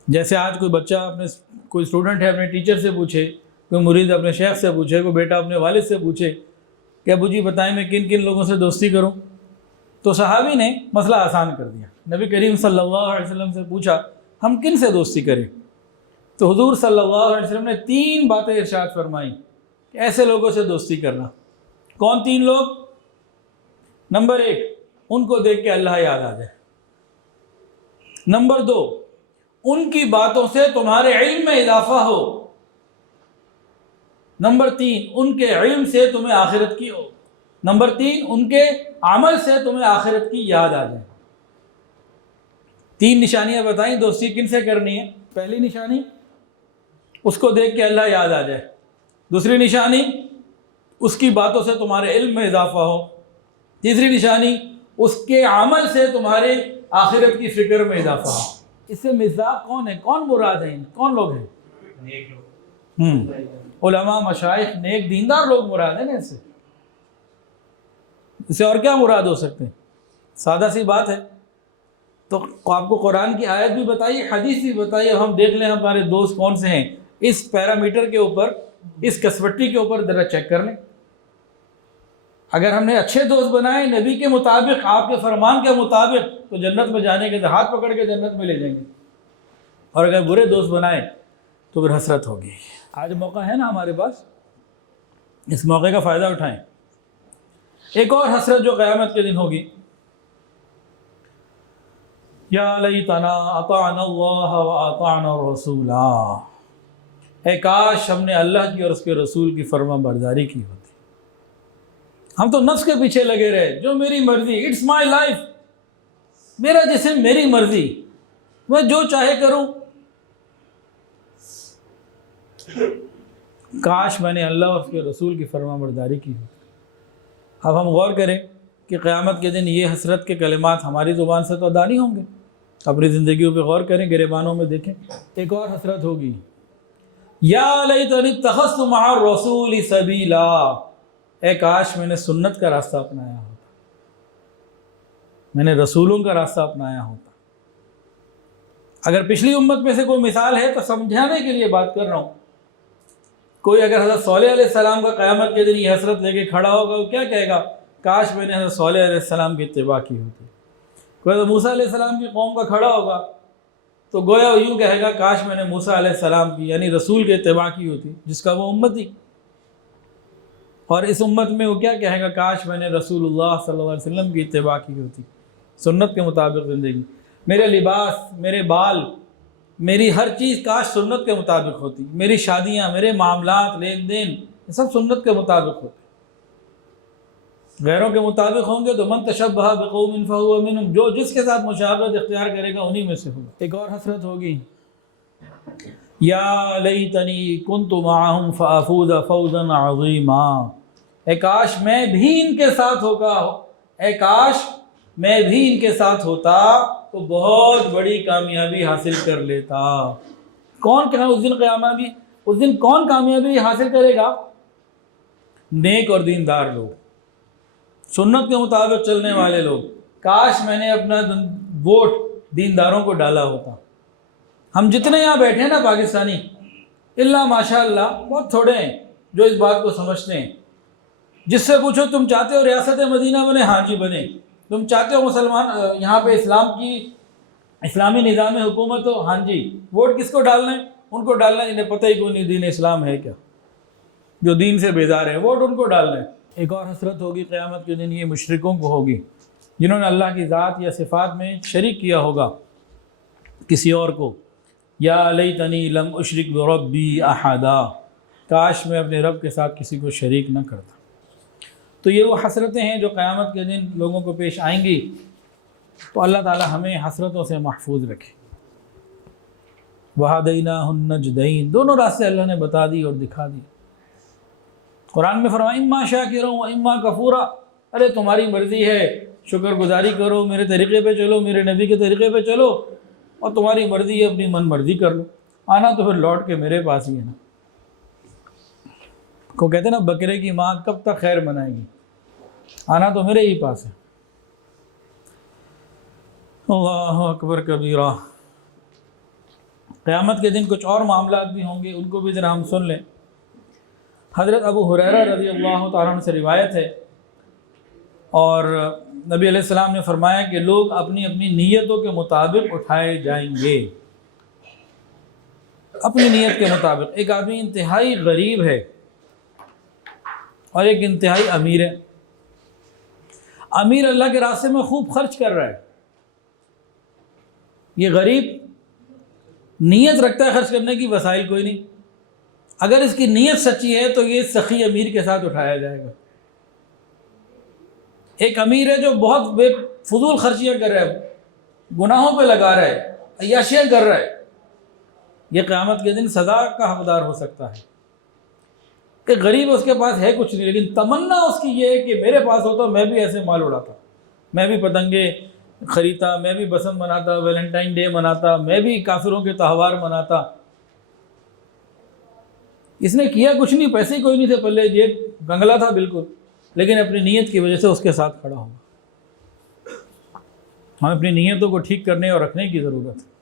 جیسے آج کوئی بچہ اپنے کوئی اسٹوڈنٹ ہے اپنے ٹیچر سے پوچھے, کوئی مرید اپنے شیخ سے پوچھے, کوئی بیٹا اپنے والد سے پوچھے کہ ابو جی بتائیں میں کن کن لوگوں سے دوستی کروں. تو صحابی نے مسئلہ آسان کر دیا. نبی کریم صلی اللہ علیہ وسلم سے پوچھا ہم کن سے دوستی کریں. تو حضور صلی اللہ علیہ وسلم نے 3 باتیں ارشاد فرمائیں کہ ایسے لوگوں سے دوستی کرنا. کون 3 لوگ؟ نمبر 1 ان کو دیکھ کے اللہ یاد آ جائے. نمبر 2 ان کی باتوں سے تمہارے علم میں اضافہ ہو. نمبر 3 ان کے علم سے تمہیں آخرت کی ہو. نمبر 3 ان کے عمل سے تمہیں آخرت کی یاد آ جائے. 3 نشانیاں بتائیں دوستی کن سے کرنی ہے. پہلی نشانی اس کو دیکھ کے اللہ یاد آ جائے. دوسری نشانی اس کی باتوں سے تمہارے علم میں اضافہ ہو. تیسری نشانی اس کے عمل سے تمہارے آخرت کی فکر میں اضافہ ہو. اس سے مصداق کون ہے, کون مراد ہیں, کون لوگ ہیں؟ نیک لوگ, علماء مشائخ نیک دیندار لوگ مراد ہیں نا. اسے اور کیا مراد ہو سکتے ہیں؟ سادہ سی بات ہے. تو آپ کو قرآن کی آیت بھی بتائیے, حدیث بھی بتائیے, ہم دیکھ لیں ہمارے دوست کون سے ہیں. اس پیرامیٹر کے اوپر, اس کسوٹی کے اوپر ذرا چیک کر لیں. اگر ہم نے اچھے دوست بنائے نبی کے مطابق, آپ کے فرمان کے مطابق, تو جنت میں جانے کے ہاتھ پکڑ کے جنت میں لے جائیں گے. اور اگر برے دوست بنائے تو پھر حسرت ہوگی. آج موقع ہے نا ہمارے پاس, اس موقع کا فائدہ اٹھائیں. ایک اور حسرت جو قیامت کے دن ہوگی, یا لیتنا اطعنا اللہ واطعنا الرسول, اے کاش ہم نے اللہ کی اور اس کے رسول کی فرما برداری کی ہوتی. ہم تو نفس کے پیچھے لگے رہے, جو میری مرضی, اٹس مائی لائف, میرا جسم میری مرضی, میں جو چاہے کروں. کاش میں نے اللہ اور اس کے رسول کی فرما برداری کی ہوتی. اب ہم غور کریں کہ قیامت کے دن یہ حسرت کے کلمات ہماری زبان سے تو ادا نہیں ہوں گے. اپنی زندگیوں پہ غور کریں, گریبانوں میں دیکھیں. ایک اور حسرت ہوگی, یا لیتنی اتخذت مع الرسول سبیلا, اے کاش میں نے سنت کا راستہ اپنایا ہوتا, میں نے رسولوں کا راستہ اپنایا ہوتا. اگر پچھلی امت میں سے کوئی مثال ہے تو سمجھانے کے لیے بات کر رہا ہوں. کوئی اگر حضرت صالح علیہ السلام کا قیامت کے دن یہ حسرت لے کے کھڑا ہوگا, وہ کیا کہے گا؟ کاش میں نے حضرت صالح علیہ السلام کی اتباع کی ہوتی. کوئی حضرت موسیٰ علیہ السلام کی قوم کا کھڑا ہوگا تو گویا وہ یوں کہے گا کاش میں نے موسیٰ علیہ السلام کی یعنی رسول کی اتباع کی ہوتی, جس کا وہ امت تھی. اور اس امت میں وہ کیا کہے گا؟ کاش میں نے رسول اللہ صلی اللہ علیہ وسلم کی اتباع کی ہوتی, سنت کے مطابق زندگی. میرے لباس, میرے بال, میری ہر چیز کاش سنت کے مطابق ہوتی. میری شادیاں, میرے معاملات, لین دین, یہ سب سنت کے مطابق ہوتے. غیروں کے مطابق ہوں گے تو من تشبہ بقوم فہو منہم, جو جس کے ساتھ مشابہت اختیار کرے گا انہی میں سے ہوگا. ایک اور حسرت ہوگی, یا لیتنی کنت معہم فافوز فوزا عظیما, اے کاش میں بھی ان کے ساتھ ہوگا, اے کاش میں بھی ان کے ساتھ ہوتا تو بہت بڑی کامیابی حاصل کر لیتا۔ کون کہا اس دن کون کامیابی حاصل کرے گا؟ نیک اور دیندار لوگ، سنت کے مطابق چلنے والے لوگ۔ کاش میں نے اپنا ووٹ دینداروں کو ڈالا ہوتا۔ ہم جتنے یہاں بیٹھے ہیں نا پاکستانی، اللہ ماشاء اللہ بہت تھوڑے ہیں جو اس بات کو سمجھتے ہیں۔ جس سے پوچھو تم چاہتے ہو ریاست مدینہ بنے؟ ہاں جی بنے۔ تم چاہتے ہو مسلمان یہاں پہ اسلامی نظام حکومت ہو؟ ہاں جی۔ ووٹ کس کو ڈالنا ہے؟ ان کو ڈالنا ہے انہیں پتہ ہی کوئی نہیں دین اسلام ہے کیا، جو دین سے بیدار ہے، ووٹ ان کو ڈالنا ہے۔ ایک اور حسرت ہوگی قیامت کے دن، یہ مشرکوں کو ہوگی جنہوں نے اللہ کی ذات یا صفات میں شریک کیا ہوگا کسی اور کو۔ یا لیتنی لم اشرک بربی احدا، کاش میں اپنے رب کے ساتھ کسی کو شریک نہ کرتا۔ تو یہ وہ حسرتیں ہیں جو قیامت کے دن لوگوں کو پیش آئیں گی، تو اللہ تعالی ہمیں حسرتوں سے محفوظ رکھے۔ وَهَدَيْنَاهُ النَّجْدَيْنِ، دونوں راستے اللہ نے بتا دی اور دکھا دی۔ قرآن میں فرمایا اما شاکرا و اما کفورا، ارے تمہاری مرضی ہے، شکر گزاری کرو، میرے طریقے پہ چلو، میرے نبی کے طریقے پہ چلو، اور تمہاری مرضی ہے اپنی من مرضی کر لو، آنا تو پھر لوٹ کے میرے پاس ہی ہے نا۔ کو کہتے ہیں نا بکرے کی ماں کب تک خیر منائے گی، آنا تو میرے ہی پاس ہے۔ اللہ اکبر کبیرہ۔ قیامت کے دن کچھ اور معاملات بھی ہوں گے، ان کو بھی ذرا ہم سن لیں۔ حضرت ابو ہریرہ رضی اللہ تعالیٰ عنہ سے روایت ہے، اور نبی علیہ السلام نے فرمایا کہ لوگ اپنی اپنی نیتوں کے مطابق اٹھائے جائیں گے۔ اپنی نیت کے مطابق۔ ایک آدمی انتہائی غریب ہے اور ایک انتہائی امیر ہے۔ امیر اللہ کے راستے میں خوب خرچ کر رہا ہے، یہ غریب نیت رکھتا ہے خرچ کرنے کی، وسائل کوئی نہیں۔ اگر اس کی نیت سچی ہے تو یہ سخی امیر کے ساتھ اٹھایا جائے گا۔ ایک امیر ہے جو بہت بے فضول خرچیاں کر رہا ہے، گناہوں پہ لگا رہا ہے، عیاشیاں کر رہا ہے، یہ قیامت کے دن سزا کا حقدار ہو سکتا ہے۔ کہ غریب اس کے پاس ہے کچھ نہیں، لیکن تمنا اس کی یہ ہے کہ میرے پاس ہوتا میں بھی ایسے مال اڑاتا، میں بھی پتنگے خریدتا، میں بھی بسنت مناتا، ویلنٹائن ڈے مناتا، میں بھی کافروں کے تہوار مناتا۔ اس نے کیا کچھ نہیں، پیسے کوئی نہیں تھے پلے، جیب گنگلا تھا بالکل، لیکن اپنی نیت کی وجہ سے اس کے ساتھ کھڑا ہوگا۔ ہمیں اپنی نیتوں کو ٹھیک کرنے اور رکھنے کی ضرورت ہے۔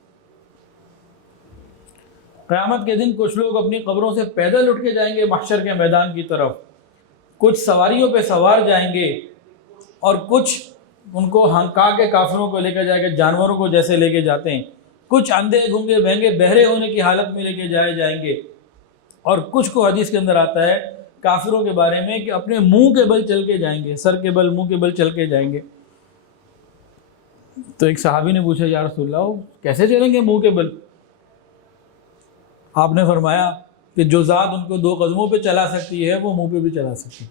قیامت کے دن کچھ لوگ اپنی قبروں سے پیدل اٹھ کے جائیں گے محشر کے میدان کی طرف، کچھ سواریوں پہ سوار جائیں گے، اور کچھ ان کو ہنکا کے کافروں کو لے کے جائے گا، جانوروں کو جیسے لے کے جاتے ہیں، کچھ اندھے گنگے بہنگے بہرے ہونے کی حالت میں لے کے جائیں گے، اور کچھ کو حدیث کے اندر آتا ہے کافروں کے بارے میں کہ اپنے منہ کے بل چل کے جائیں گے، سر کے بل منہ کے بل چل کے جائیں گے۔ تو ایک صحابی نے پوچھا یا رسول اللہ کیسے چلیں گے منہ کے بل؟ آپ نے فرمایا کہ جو ذات ان کو 2 قدموں پہ چلا سکتی ہے وہ منہ پہ بھی چلا سکتی ہے۔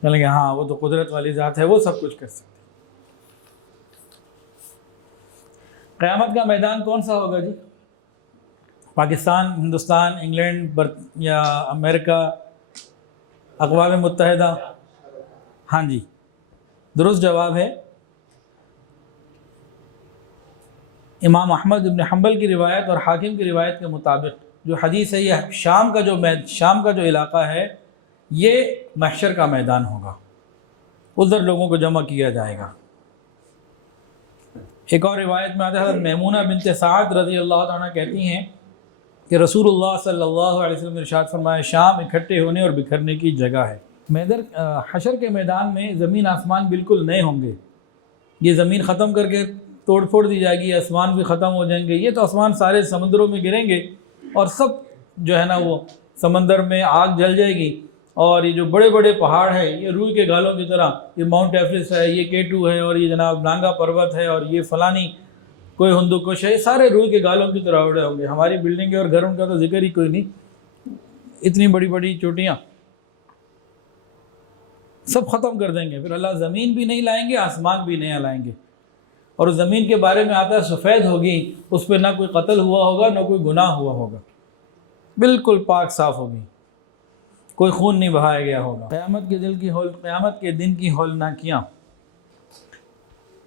کہنے لگے ہاں وہ تو قدرت والی ذات ہے، وہ سب کچھ کر سکتی ہے۔ قیامت کا میدان کون سا ہوگا جی؟ پاکستان، ہندوستان، انگلینڈ یا امریکہ، اقوام متحدہ؟ ہاں جی، درست جواب ہے امام احمد بن حنبل کی روایت اور حاکم کی روایت کے مطابق جو حدیث ہے، یہ شام کا جو علاقہ ہے یہ محشر کا میدان ہوگا، ادھر لوگوں کو جمع کیا جائے گا۔ ایک اور روایت میں آتا ہے حضرت میمونہ بنت سعد رضی اللہ عنہ کہتی ہیں کہ رسول اللہ صلی اللہ علیہ وسلم نے ارشاد فرمایا شام اکٹھے ہونے اور بکھرنے کی جگہ ہے۔ حشر کے میدان میں زمین آسمان بالکل نئے ہوں گے، یہ زمین ختم کر کے توڑ پھوڑ دی جائے گی، آسمان بھی ختم ہو جائیں گے، یہ تو آسمان سارے سمندروں میں گریں گے، اور سب جو ہے نا وہ سمندر میں آگ جل جائے گی، اور یہ جو بڑے بڑے پہاڑ ہیں یہ روئی کے گالوں کی طرح، یہ ماؤنٹ ایوریسٹ ہے، یہ K2 ہے، اور یہ جناب نانگا پروت ہے، اور یہ فلانی کوئی ہندو کش ہے، یہ سارے روئی کے گالوں کی طرح اڑے ہوں گے۔ ہماری بلڈنگیں اور گھر ان کا تو ذکر ہی کوئی نہیں، اتنی بڑی بڑی چوٹیاں سب ختم کر دیں گے۔ پھر اللہ زمین بھی نہیں لائیں گے، آسمان بھی نہیں لائیں گے، اور اس زمین کے بارے میں آتا ہے سفید ہوگی، اس پہ نہ کوئی قتل ہوا ہوگا نہ کوئی گناہ ہوا ہوگا، بالکل پاک صاف ہوگی، کوئی خون نہیں بہایا گیا ہوگا۔ قیامت کے دن کی ہولناکیاں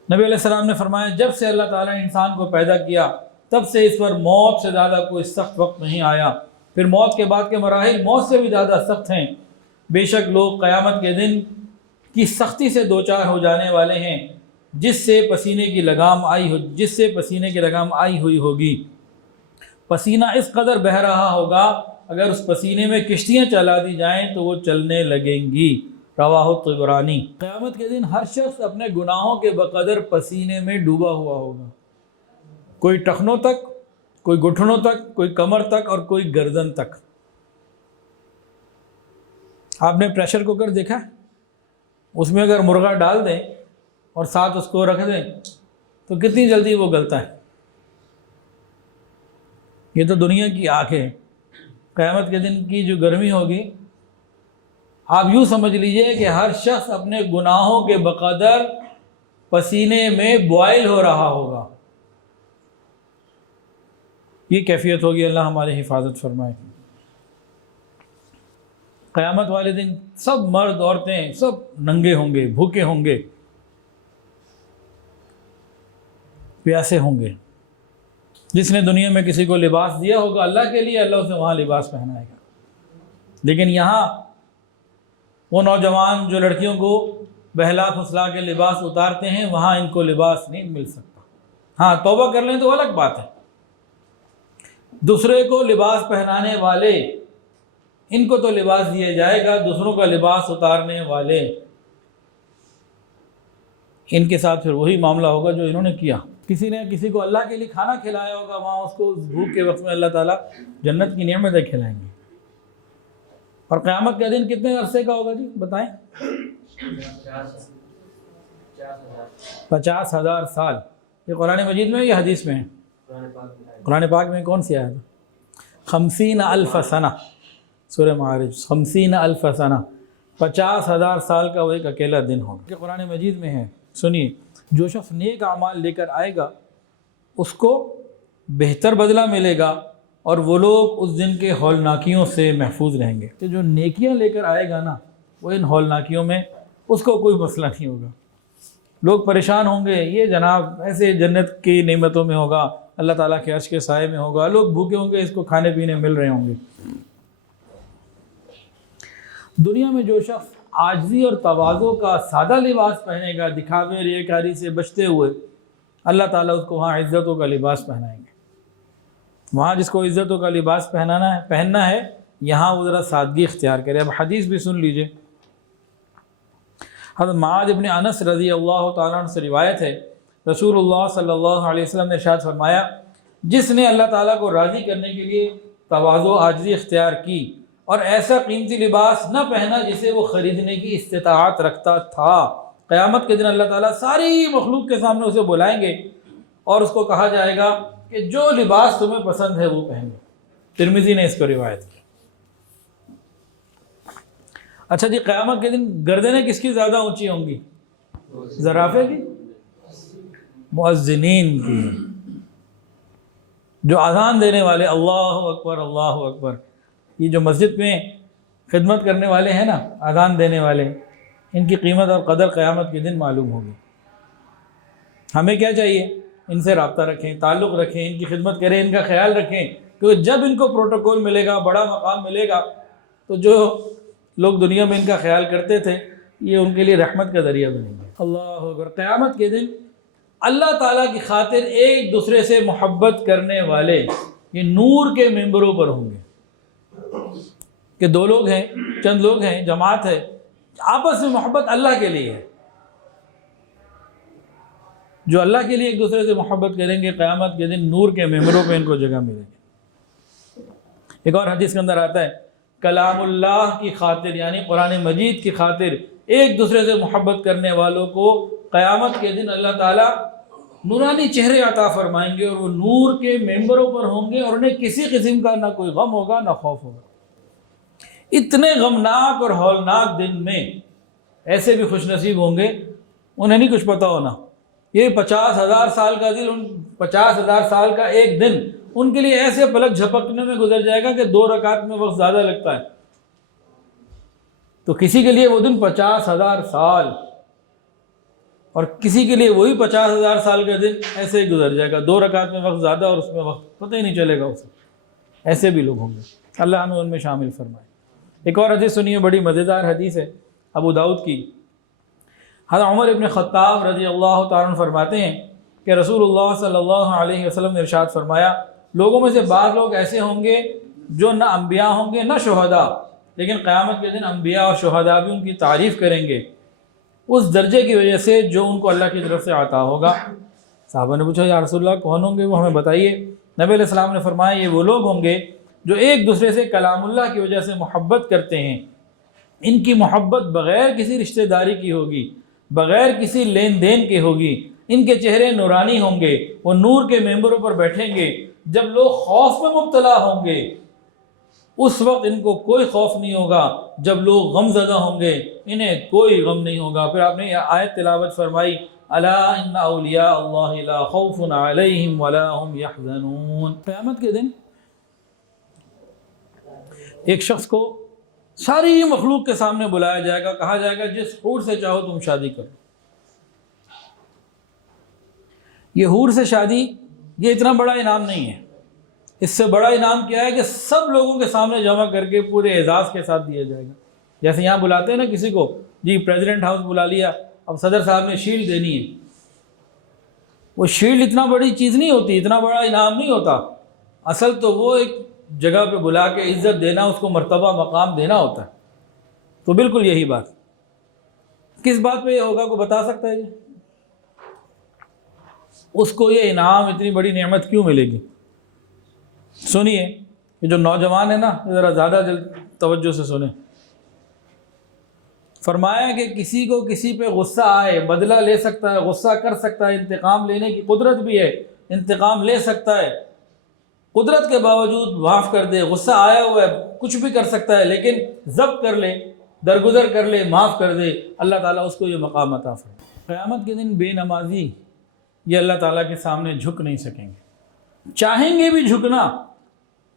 نبی علیہ السلام نے فرمایا جب سے اللہ تعالیٰ نے انسان کو پیدا کیا تب سے اس پر موت سے زیادہ کوئی سخت وقت نہیں آیا، پھر موت کے بعد کے مراحل موت سے بھی زیادہ سخت ہیں۔ بے شک لوگ قیامت کے دن کی سختی سے دوچار ہو جانے والے ہیں، جس سے پسینے کی لگام آئی ہوئی ہوگی۔ پسینہ اس قدر بہہ رہا ہوگا اگر اس پسینے میں کشتیاں چلا دی جائیں تو وہ چلنے لگیں گی۔ رواہ الطبرانی۔ قیامت کے دن ہر شخص اپنے گناہوں کے بقدر پسینے میں ڈوبا ہوا ہوگا، کوئی ٹخنوں تک، کوئی گھٹنوں تک، کوئی کمر تک اور کوئی گردن تک۔ آپ نے پریشر کوکر دیکھا ہے؟ اس میں اگر مرغا ڈال دیں اور ساتھ اس کو رکھ دیں تو کتنی جلدی وہ گلتا ہے۔ یہ تو دنیا کی آنکھ ہے۔ قیامت کے دن کی جو گرمی ہوگی، آپ یوں سمجھ لیجئے کہ ہر شخص اپنے گناہوں کے بقدر پسینے میں بوائل ہو رہا ہوگا۔ یہ کیفیت ہوگی، اللہ ہماری حفاظت فرمائے۔ قیامت والے دن سب مرد عورتیں سب ننگے ہوں گے، بھوکے ہوں گے، پیاسے ہوں گے۔ جس نے دنیا میں کسی کو لباس دیا ہوگا اللہ کے لیے، اللہ اسے وہاں لباس پہنائے گا، لیکن یہاں وہ نوجوان جو لڑکیوں کو بہلا پھسلا کے لباس اتارتے ہیں، وہاں ان کو لباس نہیں مل سکتا۔ ہاں توبہ کر لیں تو الگ بات ہے، دوسرے کو لباس پہنانے والے ان کو تو لباس دیا جائے گا، دوسروں کا لباس اتارنے والے ان کے ساتھ پھر وہی معاملہ ہوگا جو انہوں نے کیا۔ کسی نے کسی کو اللہ کے لیے کھانا کھلایا ہوگا، وہاں اس کو بھوک کے وقت میں اللہ تعالیٰ جنت کی نعمتیں کھلائیں گے۔ اور قیامت کا دن کتنے عرصے کا ہوگا جی بتائیں؟ 50,000 سال۔ یہ قرآن مجید میں یا حدیث میں ہے؟ قرآن پاک میں کون سی آیت ہے؟ 50,000 سنہ، سورہ معارج 50,000 سنہ، 50,000 سال کا وہ ایک اکیلا دن ہوگا کہ قرآن مجید میں ہے۔ سنیے، جو شخص نیک اعمال لے کر آئے گا اس کو بہتر بدلہ ملے گا، اور وہ لوگ اس دن کے ہولناکیوں سے محفوظ رہیں گے۔ کہ جو نیکیاں لے کر آئے گا نا، وہ ان ہولناکیوں میں اس کو کوئی مسئلہ نہیں ہوگا۔ لوگ پریشان ہوں گے، یہ جناب ایسے جنت کی نعمتوں میں ہوگا، اللہ تعالیٰ کے عرش کے سائے میں ہوگا، لوگ بھوکے ہوں گے، اس کو کھانے پینے مل رہے ہوں گے۔ دنیا میں جو شخص عاجزی اور تواضع کا سادہ لباس پہنے گا، دکھاوے ریاکاری سے بچتے ہوئے، اللہ تعالیٰ اس کو وہاں عزتوں کا لباس پہنائیں گے۔ وہاں جس کو عزتوں کا لباس پہننا ہے، یہاں وہ ذرا سادگی اختیار کرے۔ اب حدیث بھی سن لیجئے۔ حضرت معاذ بن انس رضی اللہ تعالیٰ عنہ سے روایت ہے، رسول اللہ صلی اللہ علیہ وسلم نے ارشاد فرمایا، جس نے اللہ تعالیٰ کو راضی کرنے کے لیے تواضع و عاجزی اختیار کی اور ایسا قیمتی لباس نہ پہنا جسے وہ خریدنے کی استطاعت رکھتا تھا، قیامت کے دن اللہ تعالیٰ ساری مخلوق کے سامنے اسے بلائیں گے اور اس کو کہا جائے گا کہ جو لباس تمہیں پسند ہے وہ پہنو۔ ترمذی نے اس کو روایت کی۔ اچھا جی، قیامت کے دن گردنیں کس کی زیادہ اونچی ہوں گی؟ زرافے کی؟ مؤذنین کی، جو اذان دینے والے، اللہ اکبر اللہ اکبر۔ یہ جو مسجد میں خدمت کرنے والے ہیں نا، اذان دینے والے، ان کی قیمت اور قدر قیامت کے دن معلوم ہوگی۔ ہمیں کیا چاہیے؟ ان سے رابطہ رکھیں، تعلق رکھیں، ان کی خدمت کریں، ان کا خیال رکھیں، کیونکہ جب ان کو پروٹوکول ملے گا، بڑا مقام ملے گا، تو جو لوگ دنیا میں ان کا خیال کرتے تھے، یہ ان کے لیے رحمت کا ذریعہ بنیں گے۔ اللہ اکبر۔ قیامت کے دن اللہ تعالیٰ کی خاطر ایک دوسرے سے محبت کرنے والے یہ نور کے ممبروں پر ہوں گے، کہ دو لوگ ہیں، چند لوگ ہیں، جماعت ہے، آپس میں محبت اللہ کے لیے ہے۔ جو اللہ کے لیے ایک دوسرے سے محبت کریں گے، قیامت کے دن نور کے ممبروں پہ ان کو جگہ ملے گی۔ ایک اور حدیث کے اندر آتا ہے، کلام اللہ کی خاطر یعنی قرآن مجید کی خاطر ایک دوسرے سے محبت کرنے والوں کو قیامت کے دن اللہ تعالیٰ نورانی چہرے عطا فرمائیں گے، اور وہ نور کے ممبروں پر ہوں گے، اور انہیں کسی قسم کا نہ کوئی غم ہوگا نہ خوف ہوگا۔ اتنے غمناک اور ہولناک دن میں ایسے بھی خوش نصیب ہوں گے، انہیں نہیں کچھ پتہ ہونا۔ یہ 50,000 سال کا دن، 50,000 سال کا ایک دن ان کے لیے ایسے پلک جھپکنے میں گزر جائے گا کہ 2 رکعت میں وقت زیادہ لگتا ہے، تو کسی کے لیے وہ دن 50,000 سال۔ اور کسی کے لیے وہی 50,000 سال کا دن ایسے ہی گزر جائے گا، 2 رکعت میں وقت زیادہ اور اس میں وقت پتہ ہی نہیں چلے گا اسے. ایسے بھی لوگ ہوں گے، اللہ ہمیں ان میں شامل فرمائے. ایک اور حدیث سنیے، بڑی مزیدار حدیث ہے ابو داؤد کی. حضرت عمر ابن خطاب رضی اللہ تعالیٰ عنہ فرماتے ہیں کہ رسول اللہ صلی اللہ علیہ وسلم نے ارشاد فرمایا، لوگوں میں سے بعض لوگ ایسے ہوں گے جو نہ انبیاء ہوں گے نہ شہداء، لیکن قیامت کے دن انبیاء اور شہداء بھی ان کی تعریف کریں گے اس درجے کی وجہ سے جو ان کو اللہ کی طرف سے عطا ہوگا. صحابہ نے پوچھا یا رسول اللہ کون ہوں گے وہ، ہمیں بتائیے. نبی علیہ السلام نے فرمایا یہ وہ لوگ ہوں گے جو ایک دوسرے سے کلام اللہ کی وجہ سے محبت کرتے ہیں. ان کی محبت بغیر کسی رشتہ داری کی ہوگی، بغیر کسی لین دین کے ہوگی. ان کے چہرے نورانی ہوں گے، وہ نور کے ممبروں پر بیٹھیں گے. جب لوگ خوف میں مبتلا ہوں گے اس وقت ان کو کوئی خوف نہیں ہوگا، جب لوگ غم زدہ ہوں گے انہیں کوئی غم نہیں ہوگا. پھر آپ نے یہ آیت تلاوت فرمائی، الا ان اولیاء اللہ لا خوف علیہم ولا هم یحزنون. قیامت کے دن ایک شخص کو ساری مخلوق کے سامنے بلایا جائے گا، کہا جائے گا جس حور سے چاہو تم شادی کرو. یہ حور سے شادی یہ اتنا بڑا انعام نہیں ہے. اس سے بڑا انعام کیا ہے کہ سب لوگوں کے سامنے جمع کر کے پورے اعزاز کے ساتھ دیا جائے گا. جیسے یہاں بلاتے ہیں نا کسی کو، جی پریزیڈنٹ ہاؤس بلا لیا، اب صدر صاحب نے شیلڈ دینی ہے. وہ شیلڈ اتنا بڑی چیز نہیں ہوتی، اتنا بڑا انعام نہیں ہوتا. اصل تو وہ ایک جگہ پہ بلا کے عزت دینا، اس کو مرتبہ مقام دینا ہوتا ہے. تو بالکل یہی بات. کس بات پہ یہ ہوگا کوئی بتا سکتا ہے؟ اس کو یہ انعام اتنی بڑی نعمت کیوں ملے گی؟ سنیے، یہ جو نوجوان ہیں نا ذرا زیادہ توجہ سے سنیں. فرمایا کہ کسی کو کسی پہ غصہ آئے، بدلہ لے سکتا ہے، غصہ کر سکتا ہے، انتقام لینے کی قدرت بھی ہے، انتقام لے سکتا ہے، قدرت کے باوجود معاف کر دے. غصہ آیا ہوا ہے، کچھ بھی کر سکتا ہے، لیکن ضبط کر لے، درگزر کر لے، معاف کر دے، اللہ تعالیٰ اس کو یہ مقام عطا فرمائے. قیامت کے دن بے نمازی یہ اللہ تعالیٰ کے سامنے جھک نہیں سکیں گے، چاہیں گے بھی جھکنا.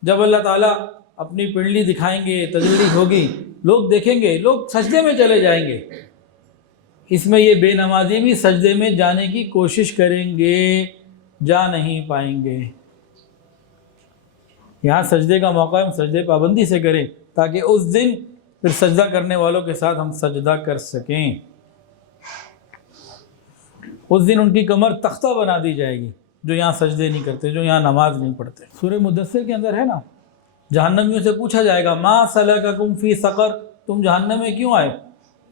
جب اللہ تعالیٰ اپنی پنڈلی دکھائیں گے، تجلی ہوگی، لوگ دیکھیں گے، لوگ سجدے میں چلے جائیں گے. اس میں یہ بے نمازی بھی سجدے میں جانے کی کوشش کریں گے، جا نہیں پائیں گے. یہاں سجدے کا موقع ہم سجدے پابندی سے کریں تاکہ اس دن پھر سجدہ کرنے والوں کے ساتھ ہم سجدہ کر سکیں. اس دن ان کی کمر تختہ بنا دی جائے گی جو یہاں سجدے نہیں کرتے، جو یہاں نماز نہیں پڑھتے. سورہ مدثر کے اندر ہے نا، جہنمیوں سے پوچھا جائے گا ما سلککم فی سقر، تم جہنم میں کیوں آئے؟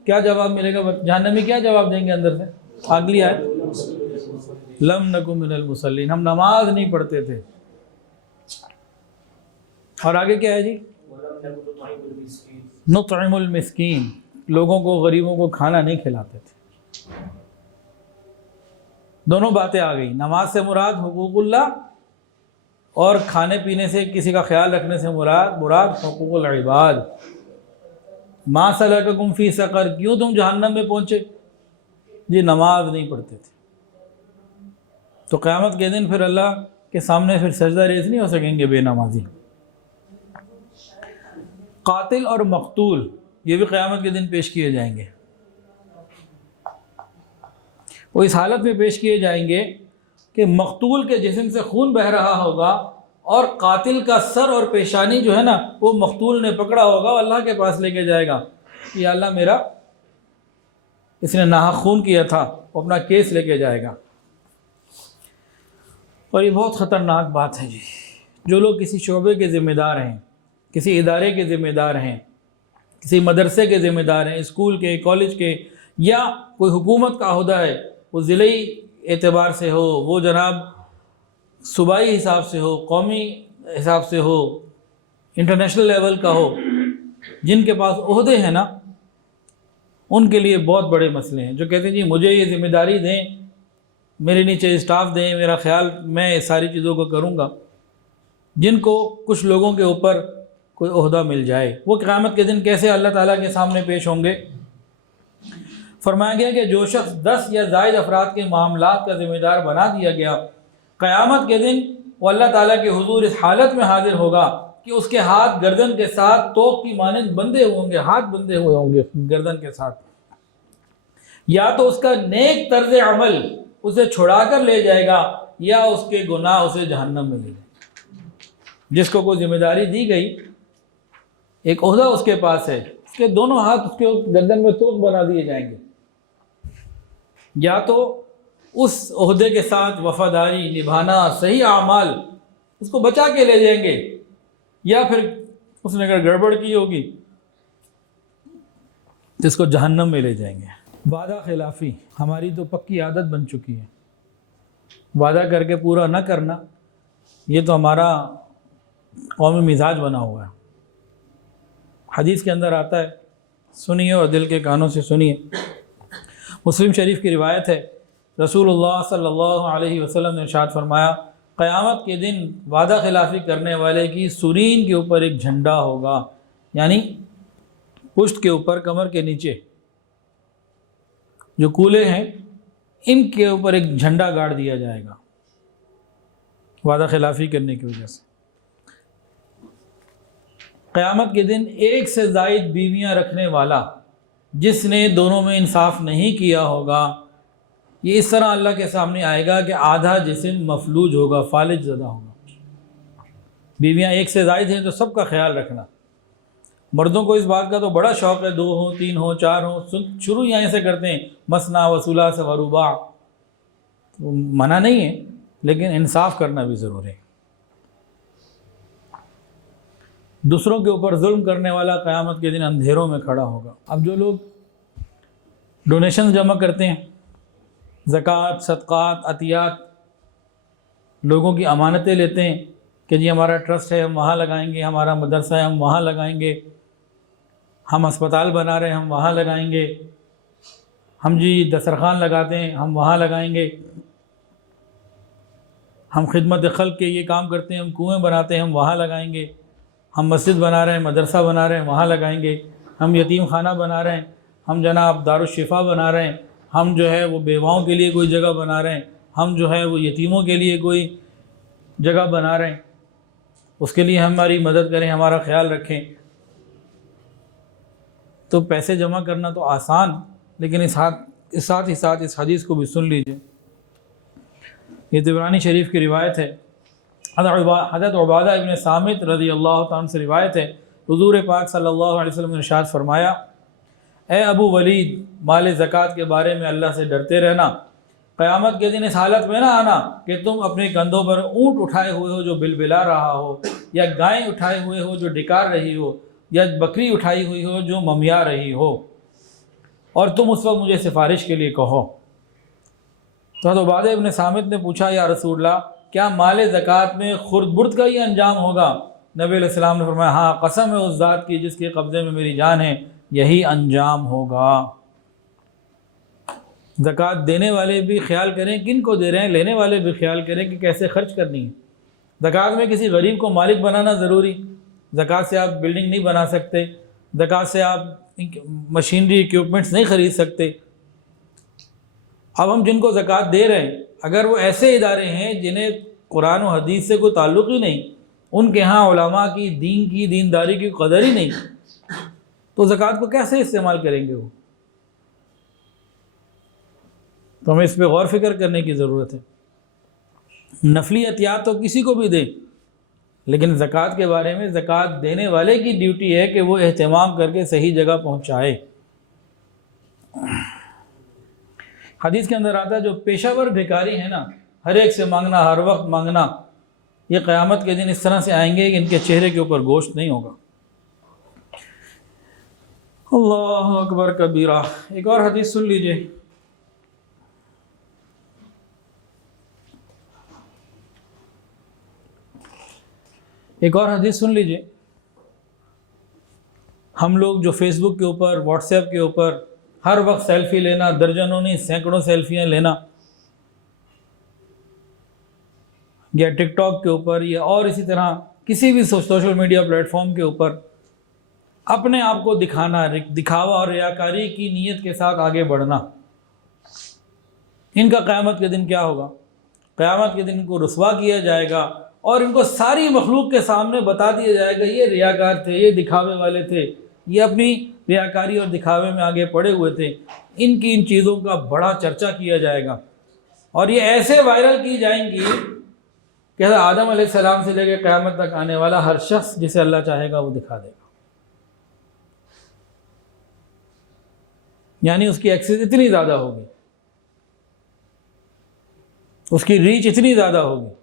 کیا جواب ملے گا؟ جہنمی کیا جواب دیں گے اندر سے؟ اگلی آیت، لم نکو من المصلین، ہم نماز نہیں پڑھتے تھے. اور آگے کیا ہے جی؟ نطعم المسکین، لوگوں کو، غریبوں کو کھانا نہیں کھلاتے تھے. دونوں باتیں آ گئی. نماز سے مراد حقوق اللہ، اور کھانے پینے سے کسی کا خیال رکھنے سے مراد حقوق العباد. ما سلککم فی سقر، کیوں تم جہنم میں پہنچے؟ جی نماز نہیں پڑھتے تھے. تو قیامت کے دن پھر اللہ کے سامنے پھر سجدہ ریز نہیں ہو سکیں گے بے نمازی. قاتل اور مقتول یہ بھی قیامت کے دن پیش کیے جائیں گے. وہ اس حالت میں پیش کیے جائیں گے کہ مقتول کے جسم سے خون بہہ رہا ہوگا اور قاتل کا سر اور پیشانی جو ہے نا وہ مقتول نے پکڑا ہوگا، وہ اللہ کے پاس لے کے جائے گا، یا اللہ میرا اس نے ناحق خون کیا تھا، وہ اپنا کیس لے کے جائے گا. اور یہ بہت خطرناک بات ہے جی. جو لوگ کسی شعبے کے ذمہ دار ہیں، کسی ادارے کے ذمہ دار ہیں، کسی مدرسے کے ذمہ دار ہیں، اسکول کے، کالج کے، یا کوئی حکومت کا عہدہ ہے، وہ ضلعی اعتبار سے ہو، وہ جناب صوبائی حساب سے ہو، قومی حساب سے ہو، انٹرنیشنل لیول کا ہو، جن کے پاس عہدے ہیں نا ان کے لیے بہت بڑے مسئلے ہیں. جو کہتے ہیں جی مجھے یہ ذمہ داری دیں، میرے نیچے اسٹاف دیں، میرا خیال میں ساری چیزوں کو کروں گا. جن کو کچھ لوگوں کے اوپر کوئی عہدہ مل جائے، وہ قیامت کے دن کیسے اللہ تعالیٰ کے سامنے پیش ہوں گے؟ فرمایا گیا کہ جو شخص 10 یا زائد افراد کے معاملات کا ذمہ دار بنا دیا گیا، قیامت کے دن وہ اللہ تعالیٰ کے حضور اس حالت میں حاضر ہوگا کہ اس کے ہاتھ گردن کے ساتھ توق کی مانند بندھے ہوں گے، ہاتھ بندھے ہوئے ہوں گے گردن کے ساتھ. یا تو اس کا نیک طرز عمل اسے چھڑا کر لے جائے گا، یا اس کے گناہ اسے جہنم میں لے جائے گا۔ جس کو کوئی ذمہ داری دی گئی، ایک عہدہ اس کے پاس ہے، اس کے دونوں ہاتھ اس کے گردن میں توق بنا دیے جائیں گے، یا تو اس عہدے کے ساتھ وفاداری نبھانا، صحیح اعمال اس کو بچا کے لے جائیں گے، یا پھر اس نے اگر گڑبڑ کی ہوگی تو اس کو جہنم میں لے جائیں گے۔ وعدہ خلافی ہماری تو پکی عادت بن چکی ہے، وعدہ کر کے پورا نہ کرنا، یہ تو ہمارا قومی مزاج بنا ہوا ہے۔ حدیث کے اندر آتا ہے، سنیے اور دل کے کانوں سے سنیے۔ مسلم شریف کی روایت ہے، رسول اللہ صلی اللہ علیہ وسلم نے ارشاد فرمایا، قیامت کے دن وعدہ خلافی کرنے والے کی سرین کے اوپر ایک جھنڈا ہوگا، یعنی پشت کے اوپر، کمر کے نیچے جو کولے ہیں ان کے اوپر ایک جھنڈا گاڑ دیا جائے گا وعدہ خلافی کرنے کی وجہ سے۔ قیامت کے دن ایک سے زائد بیویاں رکھنے والا جس نے دونوں میں انصاف نہیں کیا ہوگا، یہ اس طرح اللہ کے سامنے آئے گا کہ آدھا جسم مفلوج ہوگا، فالج زدہ ہوگا۔ بیویاں ایک سے زائد ہیں تو سب کا خیال رکھنا۔ مردوں کو اس بات کا تو بڑا شوق ہے، 2 ہوں 3 ہوں 4 ہوں، شروع یہیں سے کرتے ہیں، مثنیٰ و ثلاث و رباع، منع نہیں ہے لیکن انصاف کرنا بھی ضروری ہے۔ دوسروں کے اوپر ظلم کرنے والا قیامت کے دن اندھیروں میں کھڑا ہوگا۔ اب جو لوگ ڈونیشنز جمع کرتے ہیں، زکوٰۃ، صدقات، عطیات، لوگوں کی امانتیں لیتے ہیں کہ جی ہمارا ٹرسٹ ہے ہم وہاں لگائیں گے، ہمارا مدرسہ ہے ہم وہاں لگائیں گے، ہم اسپتال بنا رہے ہیں ہم وہاں لگائیں گے، ہم جی دسترخوان لگاتے ہیں ہم وہاں لگائیں گے، ہم خدمت خلق کے یہ کام کرتے ہیں، ہم کنویں بناتے ہیں ہم وہاں لگائیں گے، ہم مسجد بنا رہے ہیں، مدرسہ بنا رہے ہیں وہاں لگائیں گے، ہم یتیم خانہ بنا رہے ہیں، ہم جناب دارالشفا بنا رہے ہیں، ہم جو ہے وہ بیواؤں کے لیے کوئی جگہ بنا رہے ہیں، ہم جو ہے وہ یتیموں کے لیے کوئی جگہ بنا رہے ہیں، اس کے لیے ہماری مدد کریں، ہمارا خیال رکھیں۔ تو پیسے جمع کرنا تو آسان، لیکن اس ساتھ ہی ساتھ اس حدیث کو بھی سن لیجئے۔ یہ طبرانی شریف کی روایت ہے، حضرت عبادہ ابن صامت رضی اللہ تعالیٰ عنہ سے روایت ہے، حضور پاک صلی اللہ علیہ وسلم نے ارشاد فرمایا، اے ابو ولید، مال زکوٰۃ کے بارے میں اللہ سے ڈرتے رہنا، قیامت کے دن اس حالت میں نہ آنا کہ تم اپنے کندھوں پر اونٹ اٹھائے ہوئے ہو جو بلبلا رہا ہو، یا گائیں اٹھائے ہوئے ہو جو ڈکار رہی ہو، یا بکری اٹھائی ہوئی ہو جو ممیا رہی ہو، اور تم اس وقت مجھے سفارش کے لیے کہو۔ تو حضرت عبادہ ابن صامت نے پوچھا، یا رسول اللہ، کیا مال زکوٰۃ میں خرد برد کا ہی انجام ہوگا؟ نبی علیہ السلام نے فرمایا، ہاں، قسم ہے اس ذات کی جس کے قبضے میں میری جان ہے، یہی انجام ہوگا۔ زکوٰۃ دینے والے بھی خیال کریں کن کو دے رہے ہیں، لینے والے بھی خیال کریں کہ کیسے خرچ کرنی ہے۔ زکوٰۃ میں کسی غریب کو مالک بنانا ضروری، زکوٰۃ سے آپ بلڈنگ نہیں بنا سکتے، زکوٰۃ سے آپ مشینری ایکوپمنٹس نہیں خرید سکتے۔ اب ہم جن کو زکوٰۃ دے رہے ہیں، اگر وہ ایسے ادارے ہیں جنہیں قرآن و حدیث سے کوئی تعلق ہی نہیں، ان کے ہاں علماء کی دین کی دینداری کی قدر ہی نہیں، تو زکوٰۃ کو کیسے استعمال کریں گے وہ؟ تو ہمیں اس پہ غور فکر کرنے کی ضرورت ہے۔ نفلی عطیات تو کسی کو بھی دیں، لیکن زکوٰۃ کے بارے میں زکوٰۃ دینے والے کی ڈیوٹی ہے کہ وہ اہتمام کر کے صحیح جگہ پہنچائے۔ حدیث کے اندر آتا ہے، جو پیشہ ور بھکاری ہیں نا، ہر ایک سے مانگنا، ہر وقت مانگنا، یہ قیامت کے دن اس طرح سے آئیں گے کہ ان کے چہرے کے اوپر گوشت نہیں ہوگا۔ اللہ اکبر کبیرہ۔ ایک اور حدیث سن لیجئے، ایک اور حدیث سن لیجئے۔ ہم لوگ جو فیس بک کے اوپر، واٹس ایپ کے اوپر ہر وقت سیلفی لینا، درجنوں نہیں سینکڑوں سیلفیاں لینا، یا ٹک ٹاک کے اوپر، یا اور اسی طرح کسی بھی سوشل میڈیا پلیٹ فارم کے اوپر اپنے آپ کو دکھانا، دکھاوا اور ریاکاری کی نیت کے ساتھ آگے بڑھنا، ان کا قیامت کے دن کیا ہوگا؟ قیامت کے دن ان کو رسوا کیا جائے گا، اور ان کو ساری مخلوق کے سامنے بتا دیا جائے گا یہ ریاکار تھے، یہ دکھاوے والے تھے، یہ اپنی ریاکاری اور دکھاوے میں آگے پڑے ہوئے تھے، ان کی ان چیزوں کا بڑا چرچا کیا جائے گا، اور یہ ایسے وائرل کی جائیں گی کہ حضرت آدم علیہ السلام سے لے کے قیامت تک آنے والا ہر شخص جسے اللہ چاہے گا وہ دکھا دے گا. یعنی اس کی ایکسس اتنی زیادہ ہوگی، اس کی ریچ اتنی زیادہ ہوگی.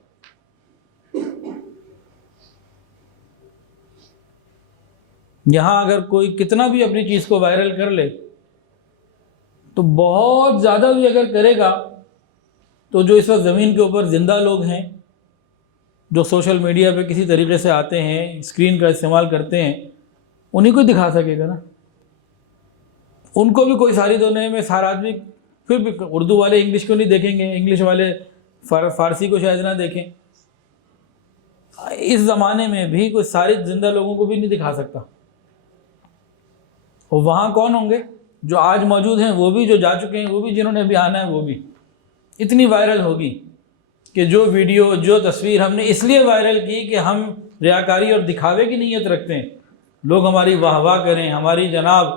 یہاں اگر کوئی کتنا بھی اپنی چیز کو وائرل کر لے تو بہت زیادہ بھی اگر کرے گا تو جو اس وقت زمین کے اوپر زندہ لوگ ہیں، جو سوشل میڈیا پہ کسی طریقے سے آتے ہیں، اسکرین کا استعمال کرتے ہیں، انہیں کو دکھا سکے گا نا. ان کو بھی کوئی ساری دنیا میں سارا آدمی، پھر بھی اردو والے انگلش کو نہیں دیکھیں گے، انگلش والے فارسی کو شاید نہ دیکھیں. اس زمانے میں بھی کوئی سارے زندہ لوگوں کو بھی نہیں دکھا سکتا. اور وہاں کون ہوں گے؟ جو آج موجود ہیں وہ بھی، جو جا چکے ہیں وہ بھی، جنہوں نے ابھی آنا ہے وہ بھی. اتنی وائرل ہوگی کہ جو ویڈیو، جو تصویر ہم نے اس لیے وائرل کی کہ ہم ریاکاری اور دکھاوے کی نیت رکھتے ہیں، لوگ ہماری واہ واہ کریں، ہماری جناب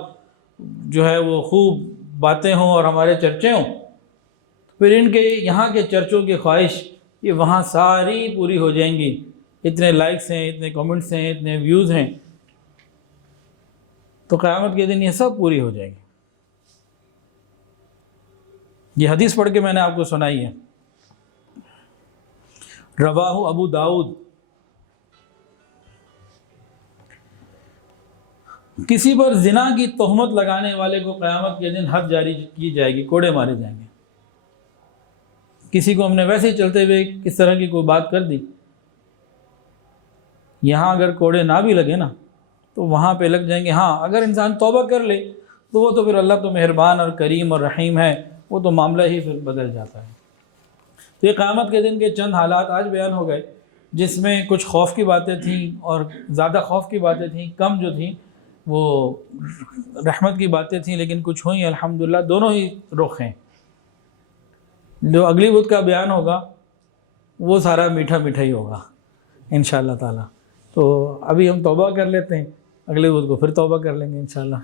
جو ہے وہ خوب باتیں ہوں اور ہمارے چرچے ہوں. پھر ان کے یہاں کے چرچوں کی خواہش یہ وہاں ساری پوری ہو جائیں گی. اتنے لائکس ہیں، اتنے کمنٹس ہیں، اتنے ویوز ہیں، تو قیامت کے دن یہ سب پوری ہو جائے گی. یہ حدیث پڑھ کے میں نے آپ کو سنائی ہے. رواہ ابو داؤد. کسی پر زنا کی تہمت لگانے والے کو قیامت کے دن حد جاری کی جائے گی، کوڑے مارے جائیں گے. کسی کو ہم نے ویسے ہی چلتے ہوئے کس طرح کی کوئی بات کر دی، یہاں اگر کوڑے نہ بھی لگے نا تو وہاں پہ لگ جائیں گے. ہاں اگر انسان توبہ کر لے تو وہ تو پھر اللہ تو مہربان اور کریم اور رحیم ہے، وہ تو معاملہ ہی پھر بدل جاتا ہے. تو یہ قیامت کے دن کے چند حالات آج بیان ہو گئے، جس میں کچھ خوف کی باتیں تھیں اور زیادہ خوف کی باتیں تھیں، کم جو تھیں وہ رحمت کی باتیں تھیں، لیکن کچھ ہوئیں الحمدللہ. دونوں ہی رخ ہیں. جو اگلی بدھ کا بیان ہوگا وہ سارا میٹھا میٹھا ہی ہوگا انشاءاللہ تعالی. تو ابھی ہم توبہ کر لیتے ہیں، اگلے بدھ کو پھر توبہ کر لیں گے انشاءاللہ.